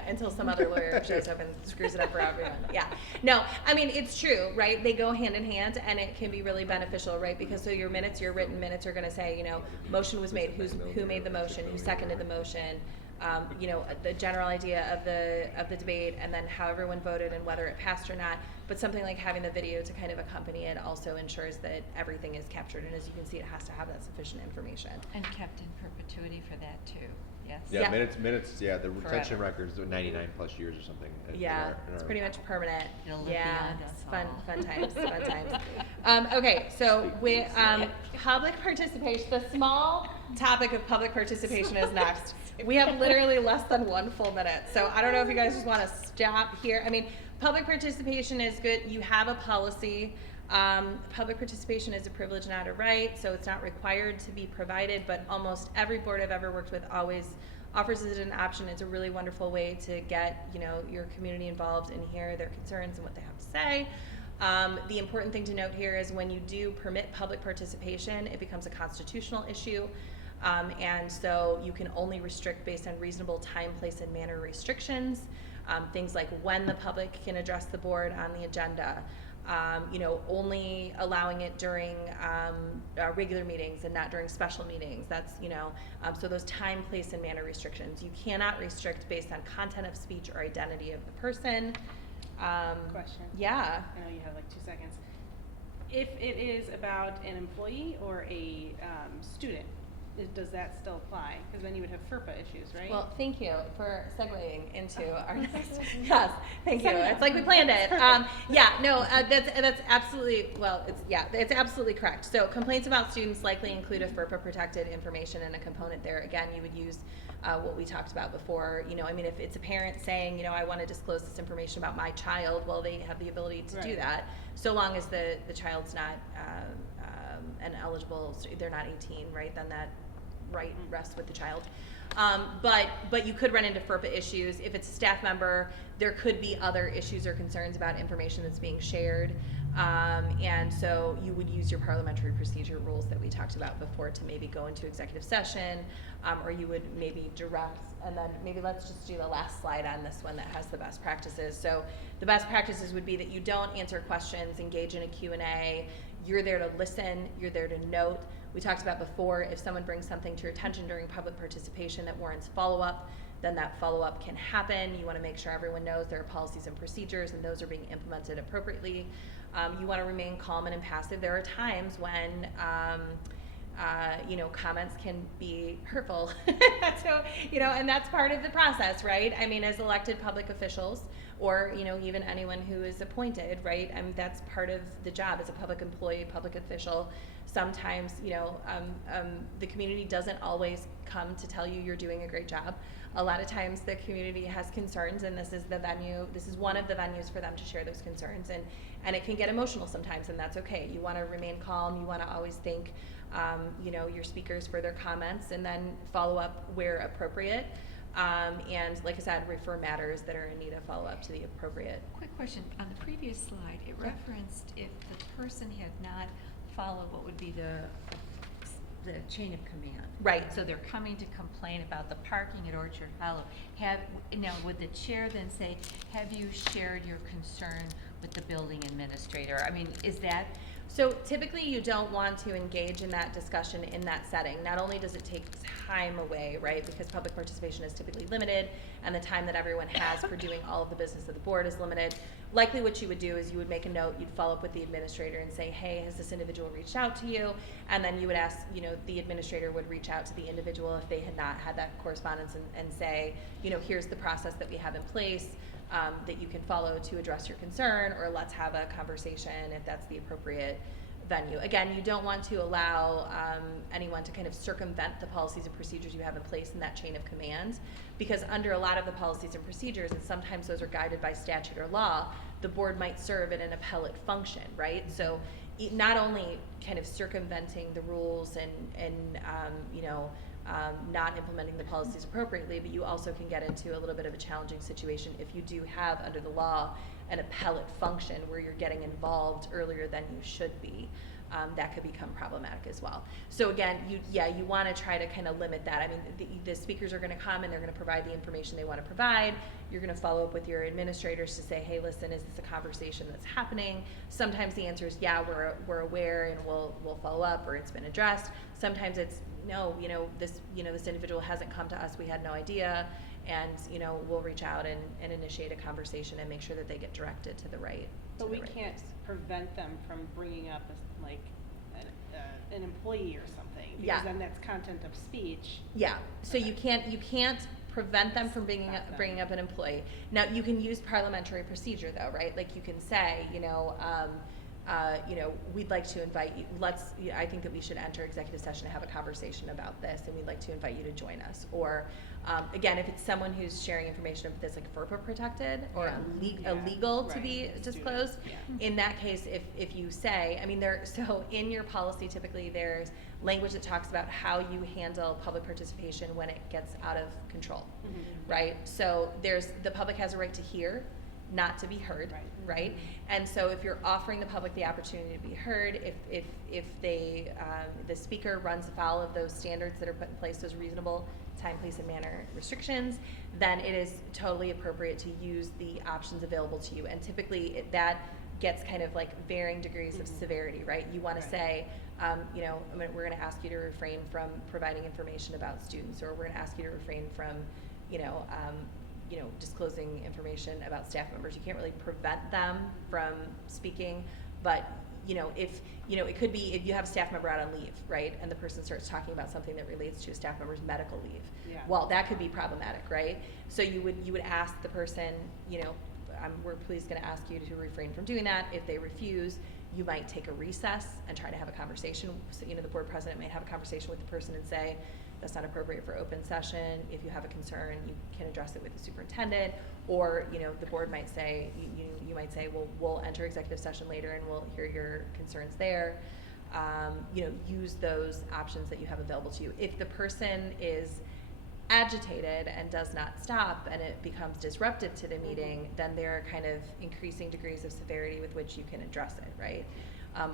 Until some other lawyer shows up and screws it up for everyone. Yeah. No, I mean, it's true, right? They go hand in hand, and it can be really beneficial, right? Because so your written minutes are going to say, motion was made, who made the motion, who seconded the motion, you know, the general idea of the debate, and then how everyone voted and whether it passed or not. But something like having the video to kind of accompany it also ensures that everything is captured, and as you can see, it has to have that sufficient information. And kept in perpetuity for that too, yes? Yeah, Yeah. minutes, yeah, the retention Forever. records are 99 plus years or something. Yeah, it's pretty much permanent. It'll live Yeah, beyond it's us fun, all. fun times, fun times. Okay, so public participation, the small topic of public participation is next. We have literally less than 1 full minute, so I don't know if you guys just want to stop here. I mean, public participation is good. You have a policy. Public participation is a privilege, not a right, so it's not required to be provided, but almost every board I've ever worked with always offers it an option. It's a really wonderful way to get, you know, your community involved and hear their concerns and what they have to say. The important thing to note here is when you do permit public participation, it becomes a constitutional issue. And so you can only restrict based on reasonable time, place, and manner restrictions. Things like when the public can address the board on the agenda, you know, only allowing it during regular meetings and not during special meetings. That's, you know, so those time, place, and manner restrictions. You cannot restrict based on content of speech or identity of the person. Question. Yeah. I know you have like 2 seconds. If it is about an employee or a student, does that still apply? Because then you would have FERPA issues, right? Well, thank you for segueing into our next. Yes, thank you. Set it up. It's like we planned it. Yeah, no, that's absolutely, well, it's absolutely correct. So complaints about students likely include a FERPA protected information and a component there. Again, you would use what we talked about before. You know, I mean, if it's a parent saying, you know, I want to disclose this information about my child, well, they have the ability to do Right. that, so long as the child's not an eligible, they're not 18, right? Then that right rests with the child. But you could run into FERPA issues. If it's a staff member, there could be other issues or concerns about information that's being shared. And so you would use your parliamentary procedure rules that we talked about before to maybe go into executive session, or you would maybe direct, and then maybe let's just do the last slide on this one that has the best practices. So the best practices would be that you don't answer questions, engage in a Q&A, you're there to listen, you're there to note. We talked about before, if someone brings something to your attention during public participation that warrants follow-up, then that follow-up can happen. You want to make sure everyone knows there are policies and procedures and those are being implemented appropriately. You want to remain calm and impassive. There are times when you know, comments can be hurtful. So, you know, and that's part of the process, right? I mean, as elected public officials, or, you know, even anyone who is appointed, right? I mean, that's part of the job as a public employee, public official. Sometimes, you know, the community doesn't always come to tell you you're doing a great job. A lot of times the community has concerns, and this is the venue, this is one of the venues for them to share those concerns, and it can get emotional sometimes, and that's okay. You want to remain calm, you want to always thank you know, your speakers for their comments, and then follow up where appropriate. And like I said, refer matters that are in need of follow-up to the appropriate. Quick question, on the previous slide, it referenced if the person had not followed what would be the chain of command. Right. So they're coming to complain about the parking at Orchard Hollow. Now, would the chair then say, have you shared your concern with the building administrator? I mean, is that? So typically you don't want to engage in that discussion in that setting. Not only does it take time away, right, because public participation is typically limited and the time that everyone has for doing all of the business of the board is limited. Likely what you would do is you would make a note, you'd follow up with the administrator and say, hey, has this individual reached out to you? And then you would ask, you know, the administrator would reach out to the individual if they had not had that correspondence and say, you know, here's the process that we have in place that you can follow to address your concern, or let's have a conversation if that's the appropriate venue. Again, you don't want to allow anyone to kind of circumvent the policies and procedures you have in place in that chain of command, because under a lot of the policies and procedures, and sometimes those are guided by statute or law, the board might serve in an appellate function, right? So not only kind of circumventing the rules and you know, not implementing the policies appropriately, but you also can get into a little bit of a challenging situation if you do have under the law an appellate function where you're getting involved earlier than you should be. That could become problematic as well. So again, you want to try to kind of limit that. I mean, the speakers are going to come and they're going to provide the information they want to provide. You're going to follow up with your administrators to say, hey, listen, is this a conversation that's happening? Sometimes the answer is, yeah, we're aware and we'll follow up, or it's been addressed. Sometimes it's, no, this individual hasn't come to us, we had no idea, and, we'll reach out and initiate a conversation and make sure that they get directed to the right. But we can't prevent them from bringing up an employee or something, because Yeah. then that's content of speech. Yeah, so Okay. you can't prevent them from bringing up an employee. Now, you can use parliamentary procedure though, right? Like you can say, we'd like to invite you, I think that we should enter executive session and have a conversation about this, and we'd like to invite you to join us. Or, again, if it's someone who's sharing information that's like FERPA protected or illegal to Right, be student, disclosed, yeah. in that case, if you say, so in your policy, typically there's language that talks about how you handle public participation when it gets out of control, right? So the public has a right to hear, not to be heard, right? And so if you're offering the public the opportunity to be heard, if the speaker runs afoul of those standards that are put in place, those reasonable time, place, and manner restrictions, then it is totally appropriate to use the options available to you. And typically that gets kind of like varying degrees of severity, right? You want to say, we're going to ask you to refrain from providing information about students, or we're going to ask you to refrain from, disclosing information about staff members. You can't really prevent them from speaking, but it could be if you have a staff member out on leave, right, and the person starts talking about something that relates to a staff member's medical leave. Yeah. Well, that could be problematic, right? So you would ask the person, we're please going to ask you to refrain from doing that. If they refuse, you might take a recess and try to have a conversation. So, the board president might have a conversation with the person and say, that's not appropriate for open session. If you have a concern, you can address it with the superintendent, or, the board might say, you might say, well, we'll enter executive session later and we'll hear your concerns there. Use those options that you have available to you. If the person is agitated and does not stop and it becomes disruptive to the meeting, then there are kind of increasing degrees of severity with which you can address it, right?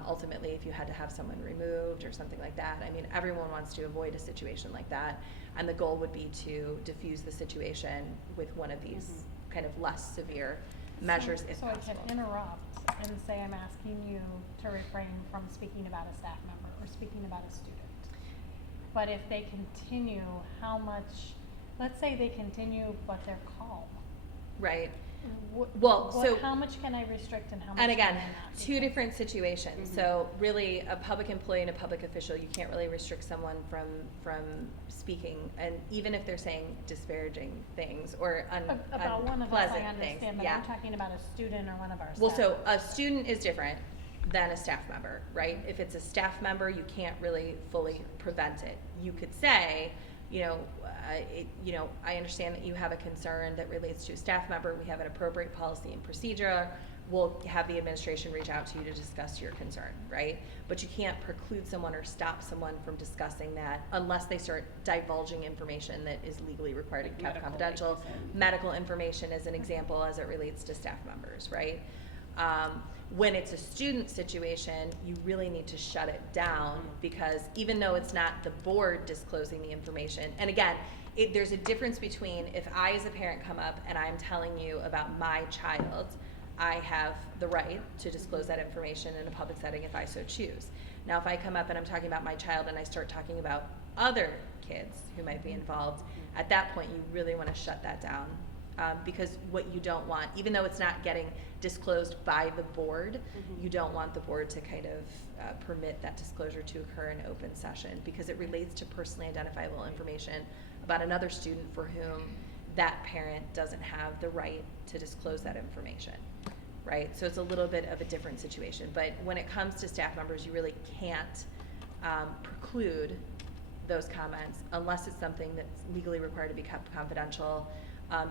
Ultimately, if you had to have someone removed or something like that, everyone wants to avoid a situation like that, and the goal would be to diffuse the situation with one of these kind of less severe measures if So possible. I can interrupt and say I'm asking you to refrain from speaking about a staff member or speaking about a student. But if they continue, let's say they continue but they're calm. Right. Well, so- how much can I restrict and how much And again, can I not? two different situations. So really, a public employee and a public official, you can't really restrict someone from speaking, and even if they're saying disparaging things or About one of us, I unpleasant understand, things. but Yeah. I'm talking about a student or one of our staff. Well, so a student is different than a staff member, right? If it's a staff member, you can't really fully prevent it. You could say, I understand that you have a concern that relates to a staff member. We have an appropriate policy and procedure. We'll have the administration reach out to you to discuss your concern, right? But you can't preclude someone or stop someone from discussing that unless they start divulging information that is legally required to be kept Medical, confidential. like you said. Medical information is an example as it relates to staff members, right? When it's a student situation, you really need to shut it down, because even though it's not the board disclosing the information, and again, there's a difference between if I as a parent come up and I'm telling you about my child, I have the right to disclose that information in a public setting if I so choose. Now, if I come up and I'm talking about my child and I start talking about other kids who might be involved, at that point you really want to shut that down. Because what you don't want, even though it's not getting disclosed by the board, you don't want the board to kind of permit that disclosure to occur in open session, because it relates to personally identifiable information about another student for whom that parent doesn't have the right to disclose that information, right? So it's a little bit of a different situation. But when it comes to staff members, you really can't preclude those comments unless it's something that's legally required to be kept confidential.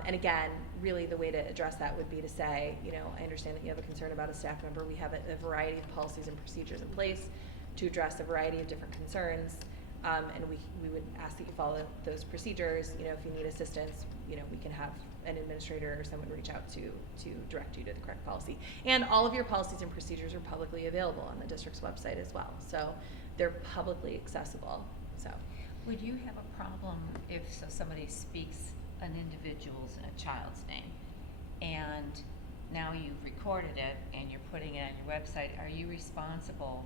And again, really the way to address that would be to say, I understand that you have a concern about a staff member. We have a variety of policies and procedures in place to address a variety of different concerns. And we would ask that you follow those procedures. If you need assistance, we can have an administrator or someone reach out to direct you to the correct policy. And all of your policies and procedures are publicly available on the district's website as well. So they're publicly accessible. So. Would you have a problem if somebody speaks an individual's and a child's name, and now you've recorded it and you're putting it on your website? Are you responsible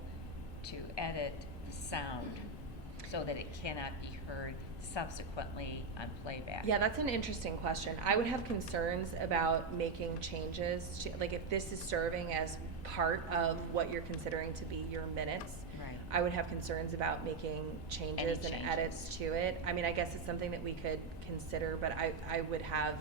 to edit the sound so that it cannot be heard subsequently on playback? Yeah, that's an interesting question. I would have concerns about making changes to, like, if this is serving as part of what you're considering to be your minutes. Right. I would have concerns about making changes and changes. edits to it. I mean, I guess it's something that we could consider, but I would have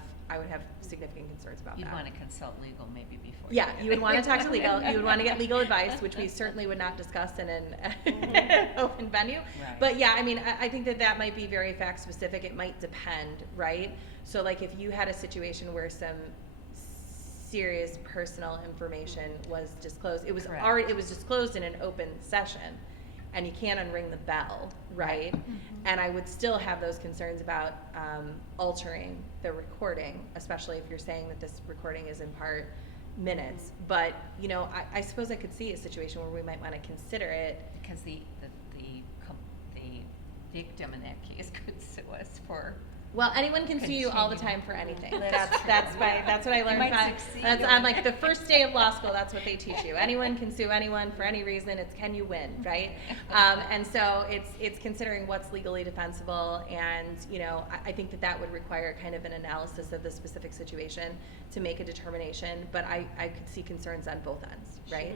significant concerns about You'd that. want to consult legal maybe before. Yeah, do you would it. want to talk to legal. You would want to get legal advice, which we certainly would not discuss in an open venue. Right. But yeah, I mean, I think that might be very fact specific. It might depend, right? So like if you had a situation where some serious personal information was disclosed, it was Correct. already, it was disclosed in an open session, and you can't unring the bell, right? And I would still have those concerns about altering the recording, especially if you're saying that this recording is in part minutes. But, you know, I suppose I could see a situation where we might want to consider it. Because the victim in that case could sue us for. Well, anyone can sue you all the Continue. time for anything. That's That's true. what I You learned. might succeed That's or- on like the first day of law school. That's what they teach you. Anyone can sue anyone for any reason. It's can you win, right? And so it's considering what's legally defensible, and you know I think that would require kind of an analysis of the specific situation to make a determination. But I could see concerns on both ends, right?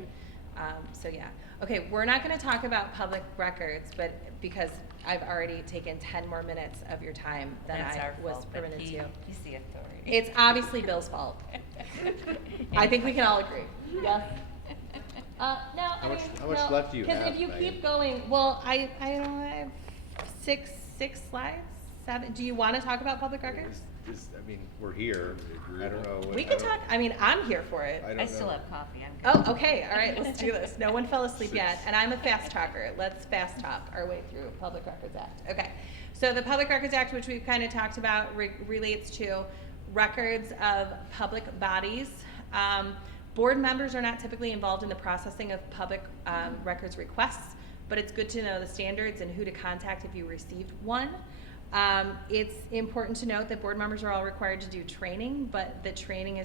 So yeah. Okay, we're not going to talk about public records, but because I've already taken 10 more minutes of your time than That's I our was fault, but permitted to. He's the authority. It's obviously Bill's fault. I think we can all agree. Yes. No, How much left do you have, Because if you Megan? keep going, well, I don't know, I have six slides, 7. Do you want to talk about public records? I mean, we're here. I don't know. We can talk. I mean, I'm here for it. I don't I still know. have coffee. I'm good. Oh, okay. All right, let's do this. No one fell asleep yet, and I'm a fast talker. Let's fast talk our way through Public Records Act. Okay. So the Public Records Act, which we've kind of talked about, relates to records of public bodies. Board members are not typically involved in the processing of public records requests, but it's good to know the standards and who to contact if you received one. It's important to note that board members are all required to do training, but the training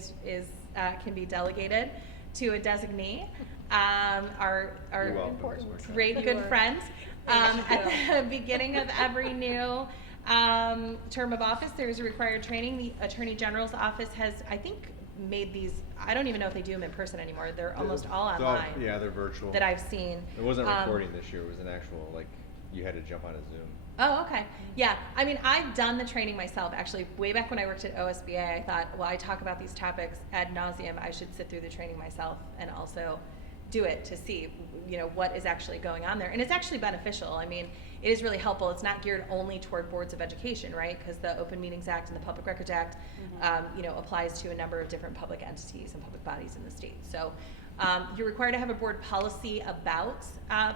can be delegated to a designee. Our You're welcome, Ms. Marquardt. great good friends. At the beginning of every new term of office, there's a required training. The Attorney General's office has, I think, made these. I don't even know if they do them in person anymore. They're almost all It's online. Yeah, they're virtual. That I've seen. It wasn't recording this year. It was an actual, like, you had to jump on a Zoom. Oh, okay. Yeah. I mean, I've done the training myself. Actually, way back when I worked at OSBA, I thought, well, I talk about these topics ad nauseum. I should sit through the training myself and also do it to see, you know, what is actually going on there. And it's actually beneficial. I mean, it is really helpful. It's not geared only toward boards of education, right? Because the Open Meetings Act and the Public Records Act, you know, applies to a number of different public entities and public bodies in the state. So you're required to have a board policy about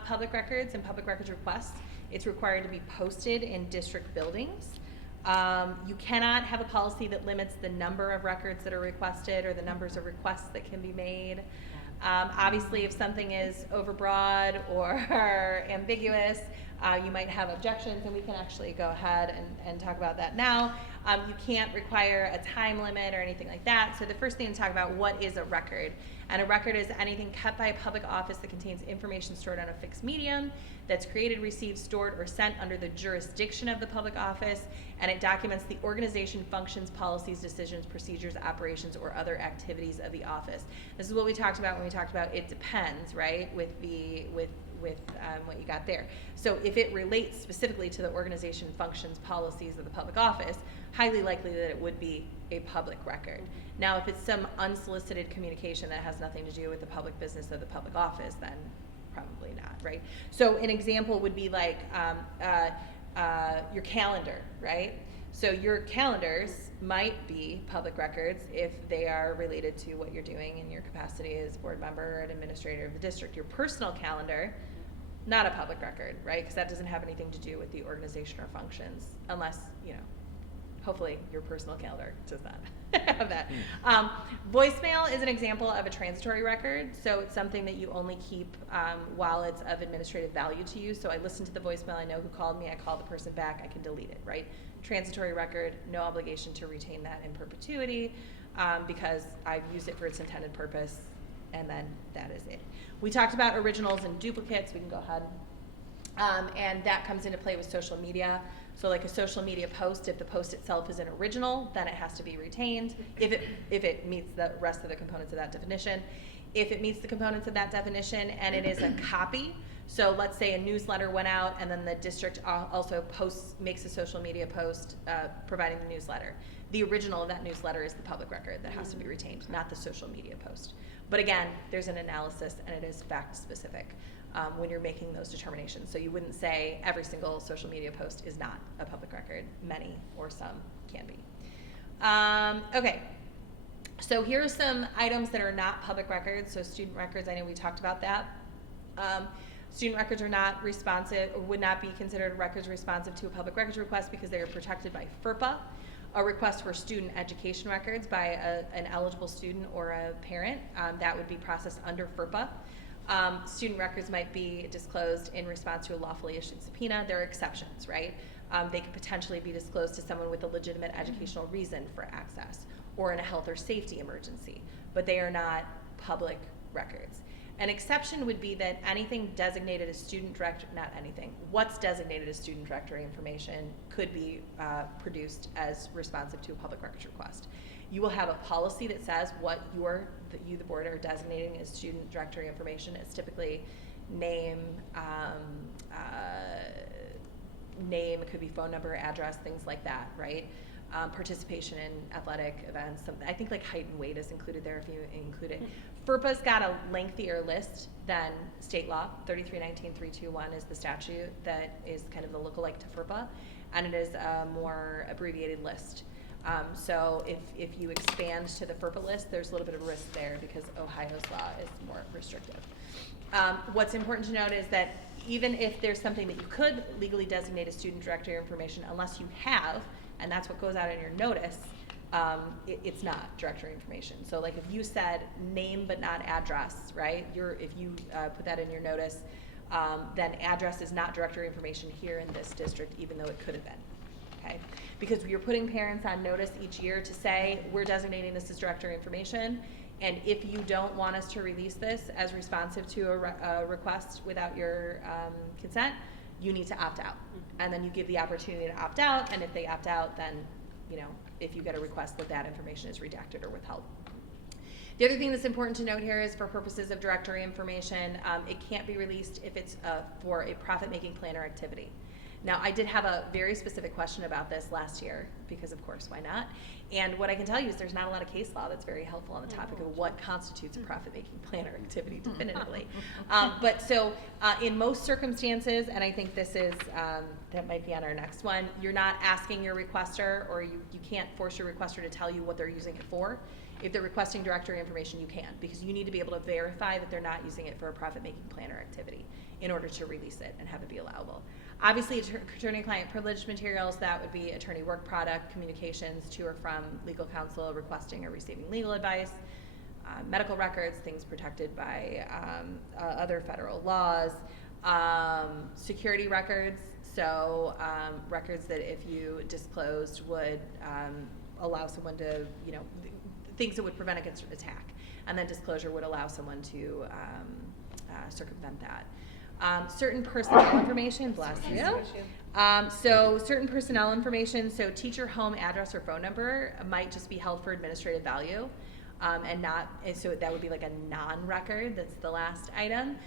public records and public records requests. It's required to be posted in district buildings. You cannot have a policy that limits the number of records that are requested or the numbers of requests that can be made. Obviously, if something is overbroad or ambiguous, you might have objections, and we can actually go ahead and talk about that now. You can't require a time limit or anything like that. So the first thing to talk about, what is a record? And a record is anything kept by a public office that contains information stored on a fixed medium, that's created, received, stored, or sent under the jurisdiction of the public office, and it documents the organization, functions, policies, decisions, procedures, operations, or other activities of the office. This is what we talked about when we talked about it depends, right, with what you got there. So if it relates specifically to the organization, functions, policies of the public office, highly likely that it would be a public record. Now, if it's some unsolicited communication that has nothing to do with the public business of the public office, then probably not, right? So an example would be like your calendar, right? So your calendars might be public records if they are related to what you're doing in your capacity as board member or an administrator of the district. Your personal calendar, not a public record, right? Because that doesn't have anything to do with the organization or functions, unless, you know, hopefully your personal calendar does not have that. Voicemail is an example of a transitory record, so it's something that you only keep while it's of administrative value to you. So I listen to the voicemail, I know who called me, I call the person back, I can delete it, right? Transitory record, no obligation to retain that in perpetuity because I've used it for its intended purpose, and then that is it. We talked about originals and duplicates. We can go ahead. And that comes into play with social media. So like a social media post, if the post itself is an original, then it has to be retained if it meets the rest of the components of that definition. If it meets the components of that definition and it is a copy, so let's say a newsletter went out and then the district also makes a social media post providing the newsletter. The original of that newsletter is the public record that has to be retained, not the social media post. But again, there's an analysis and it is fact specific when you're making those determinations. So you wouldn't say every single social media post is not a public record. Many or some can be. Okay. So here are some items that are not public records. So student records, I know we talked about that. Student records are not responsive, or would not be considered records responsive to a public records request because they are protected by FERPA. A request for student education records by an eligible student or a parent, that would be processed under FERPA. Student records might be disclosed in response to a lawfully issued subpoena. There are exceptions, right? They could potentially be disclosed to someone with a legitimate educational reason for access or in a health or safety emergency, but they are not public records. An exception would be that anything designated as student directory, not anything, what's designated as student directory information could be produced as responsive to a public records request. You will have a policy that says what you, the board, are designating as student directory information. It's typically name, it could be phone number, address, things like that, right? Participation in athletic events. I think like height and weight is included there if you include it. FERPA's got a lengthier list than state law. 3319.321 is the statute that is kind of the lookalike to FERPA, and it is a more abbreviated list. So if you expand to the FERPA list, there's a little bit of risk there because Ohio's law is more restrictive. What's important to note is that even if there's something that you could legally designate as student directory information, unless you have, and that's what goes out in your notice, it's not directory information. So like if you said name but not address, right? If you put that in your notice, then address is not directory information here in this district, even though it could have been. Okay? Because you're putting parents on notice each year to say, we're designating this as directory information, and if you don't want us to release this as responsive to a request without your consent, you need to opt out. And then you give the opportunity to opt out, and if they opt out, then, if you get a request that information is redacted or withheld. The other thing that's important to note here is for purposes of directory information, it can't be released if it's for a profit-making plan or activity. Now, I did have a very specific question about this last year, because of course, why not? And what I can tell you is there's not a lot of case law that's very helpful on the topic of what constitutes a profit-making plan or activity definitively. But so in most circumstances, and I think this is, that might be on our next one, you're not asking your requester, or you can't force your requester to tell you what they're using it for. If they're requesting directory information, you can, because you need to be able to verify that they're not using it for a profit-making plan or activity in order to release it and have it be allowable. Obviously, attorney-client privileged materials, that would be attorney work product, communications to or from legal counsel requesting or receiving legal advice, medical records, things protected by other federal laws, security records, so records that if you disclosed would allow someone to, things that would prevent against an attack, and then disclosure would allow someone to circumvent that. Certain personnel information, bless you. So certain personnel information, so teacher home address or phone number might just be held for administrative value, and so that would be like a non-record. That's the last item.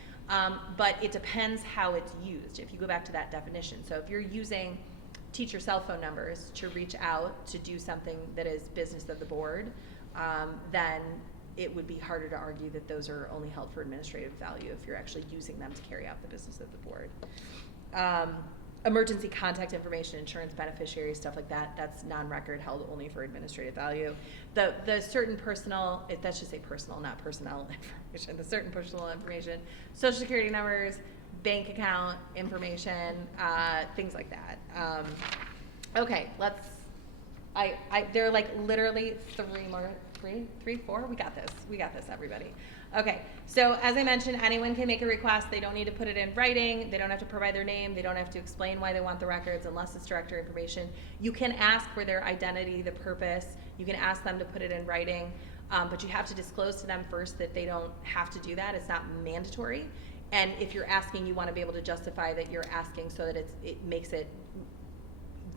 But it depends how it's used. If you go back to that definition, so if you're using teacher cell phone numbers to reach out to do something that is business of the board, then it would be harder to argue that those are only held for administrative value if you're actually using them to carry out the business of the board. Emergency contact information, insurance beneficiaries, stuff like that, that's non-record, held only for administrative value. The certain personal, that should say personal, not personnel information, the certain personal information, social security numbers, bank account information, things like that. Okay, there are like literally three, four? We got this, everybody. Okay, so as I mentioned, anyone can make a request. They don't need to put it in writing. They don't have to provide their name. They don't have to explain why they want the records unless it's directory information. You can ask for their identity, the purpose. You can ask them to put it in writing, but you have to disclose to them first that they don't have to do that. It's not mandatory. And if you're asking, you want to be able to justify that you're asking so that it makes it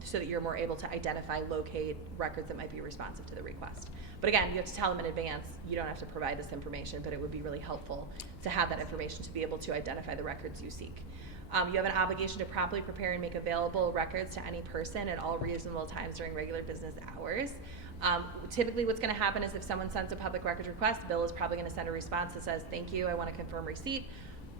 so that you're more able to identify, locate records that might be responsive to the request. But again, you have to tell them in advance, you don't have to provide this information, but it would be really helpful to have that information to be able to identify the records you seek. You have an obligation to promptly prepare and make available records to any person at all reasonable times during regular business hours. Typically what's going to happen is if someone sends a public records request, Bill is probably going to send a response that says, thank you, I want to confirm receipt.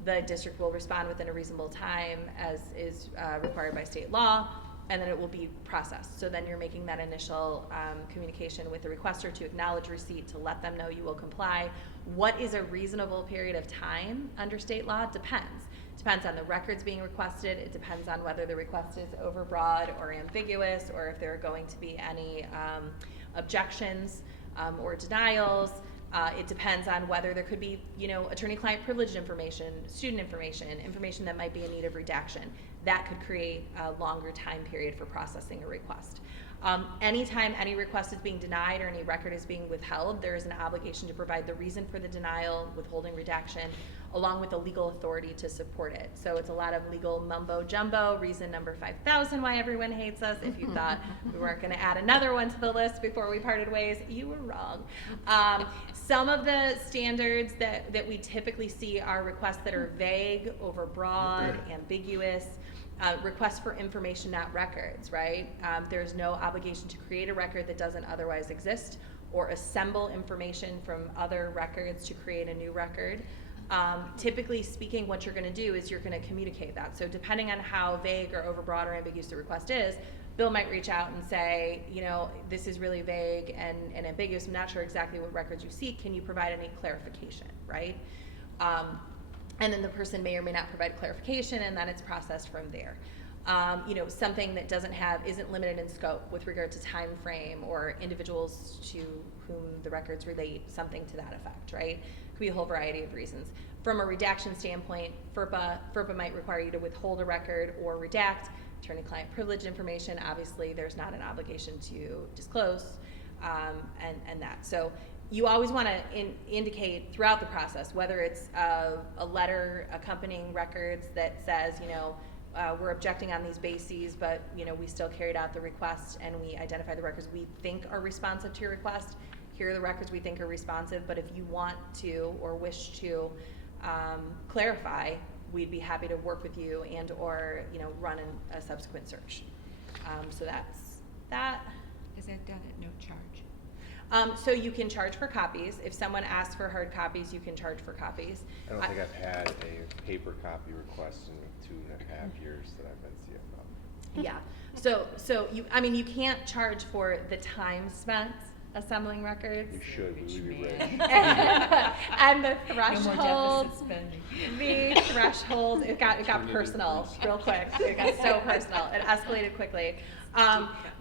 The district will respond within a reasonable time as is required by state law, and then it will be processed. So then you're making that initial communication with the requester to acknowledge receipt, to let them know you will comply. What is a reasonable period of time under state law? Depends. Depends on the records being requested. It depends on whether the request is overbroad or ambiguous, or if there are going to be any objections or denials. It depends on whether there could be, attorney-client privileged information, student information that might be in need of redaction. That could create a longer time period for processing a request. Anytime any request is being denied or any record is being withheld, there is an obligation to provide the reason for the denial, withholding, redaction, along with the legal authority to support it. So it's a lot of legal mumbo jumbo. Reason number 5,000 why everyone hates us. If you thought we weren't going to add another one to the list before we parted ways, you were wrong. Some of the standards that we typically see are requests that are vague, overbroad, ambiguous. Requests for information, not records, right? There's no obligation to create a record that doesn't otherwise exist or assemble information from other records to create a new record. Typically speaking, what you're going to do is you're going to communicate that. So depending on how vague or overbroad or ambiguous the request is, Bill might reach out and say, this is really vague and ambiguous. I'm not sure exactly what records you seek. Can you provide any clarification, right? And then the person may or may not provide clarification, and then it's processed from there. Something that isn't limited in scope with regard to time frame or individuals to whom the records relate, something to that effect, right? Could be a whole variety of reasons. From a redaction standpoint, FERPA might require you to withhold a record or redact attorney-client privilege information. Obviously, there's not an obligation to disclose, and that. So you always want to indicate throughout the process, whether it's a letter accompanying records that says, we're objecting on these bases, but we still carried out the request and we identify the records we think are responsive to your request. Here are the records we think are responsive, but if you want to or wish to clarify, we'd be happy to work with you and or run a subsequent search. So that's that. Is that done at no charge? So you can charge for copies. If someone asks for hard copies, you can charge for copies. I don't think I've had a paper copy request in 2.5 years that I've been CFO. Yeah. So you can't charge for the time spent assembling records. You should, we would be rich. And the No more deficit thresholds. spending. The threshold, it got personal real quick. It got so personal. It escalated quickly.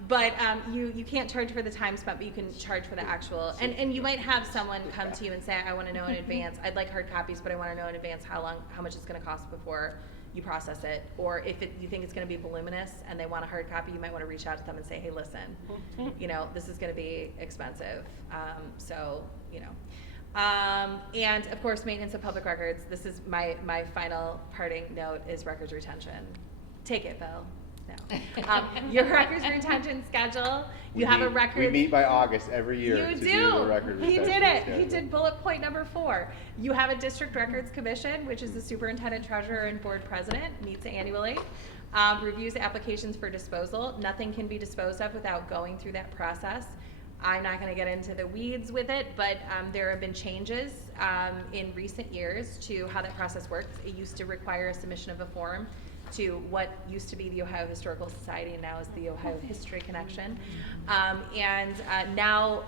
But you can't charge for the time spent, but you can charge for the actual. And you might have someone come to you and say, I want to know in advance. I'd like hard copies, but I want to know in advance how much it's going to cost before you process it. Or if you think it's going to be voluminous and they want a hard copy, you might want to reach out to them and say, hey, listen, this is going to be expensive. And of course, maintenance of public records. This is my final parting note is records retention. Take it, Bill. No. Your records retention schedule. You have a record. We meet by August every year You to do. do the record He retention did it. schedule. He did bullet point number 4. You have a district records commission, which is the superintendent, treasurer, and board president, meets annually, reviews applications for disposal. Nothing can be disposed of without going through that process. I'm not going to get into the weeds with it, but there have been changes in recent years to how that process works. It used to require a submission of a form to what used to be the Ohio Historical Society and now is the Ohio History Connection. Now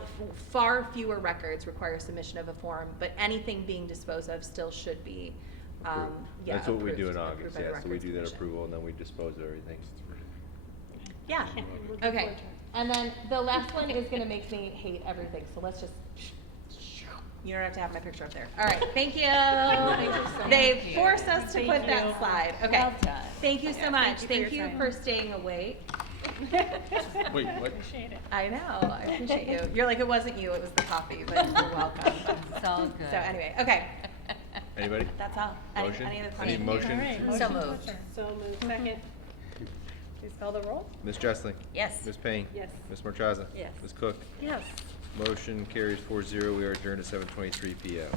far fewer records require submission of a form, but anything being disposed of still should be That's what we do in approved August, by the yeah, so we Records do that Commission. approval and then we dispose of everything. Yeah, okay. And then the last one is gonna make me hate everything, so let's just, you don't have to have my picture up there. All right, thank you. They forced us to put that slide. Okay. Well done. Thank you so much. Thank you for your Thank you time. for staying awake. Wait, what? Appreciate it. I know, I appreciate you. You're like, it wasn't you, it was the coffee, but you're welcome. It's all good. So anyway, okay. Anybody? That's all. Motion? Any other I need questions? motion. All right, So motion to moved. adjourn. So moved. Second. Please call the roll. Ms. Jessling? Yes. Ms. Payne? Yes. Ms. Marchaza? Yes. Ms. Cook? Yes. Motion carries 4-0. We are adjourned at 7:23 PM.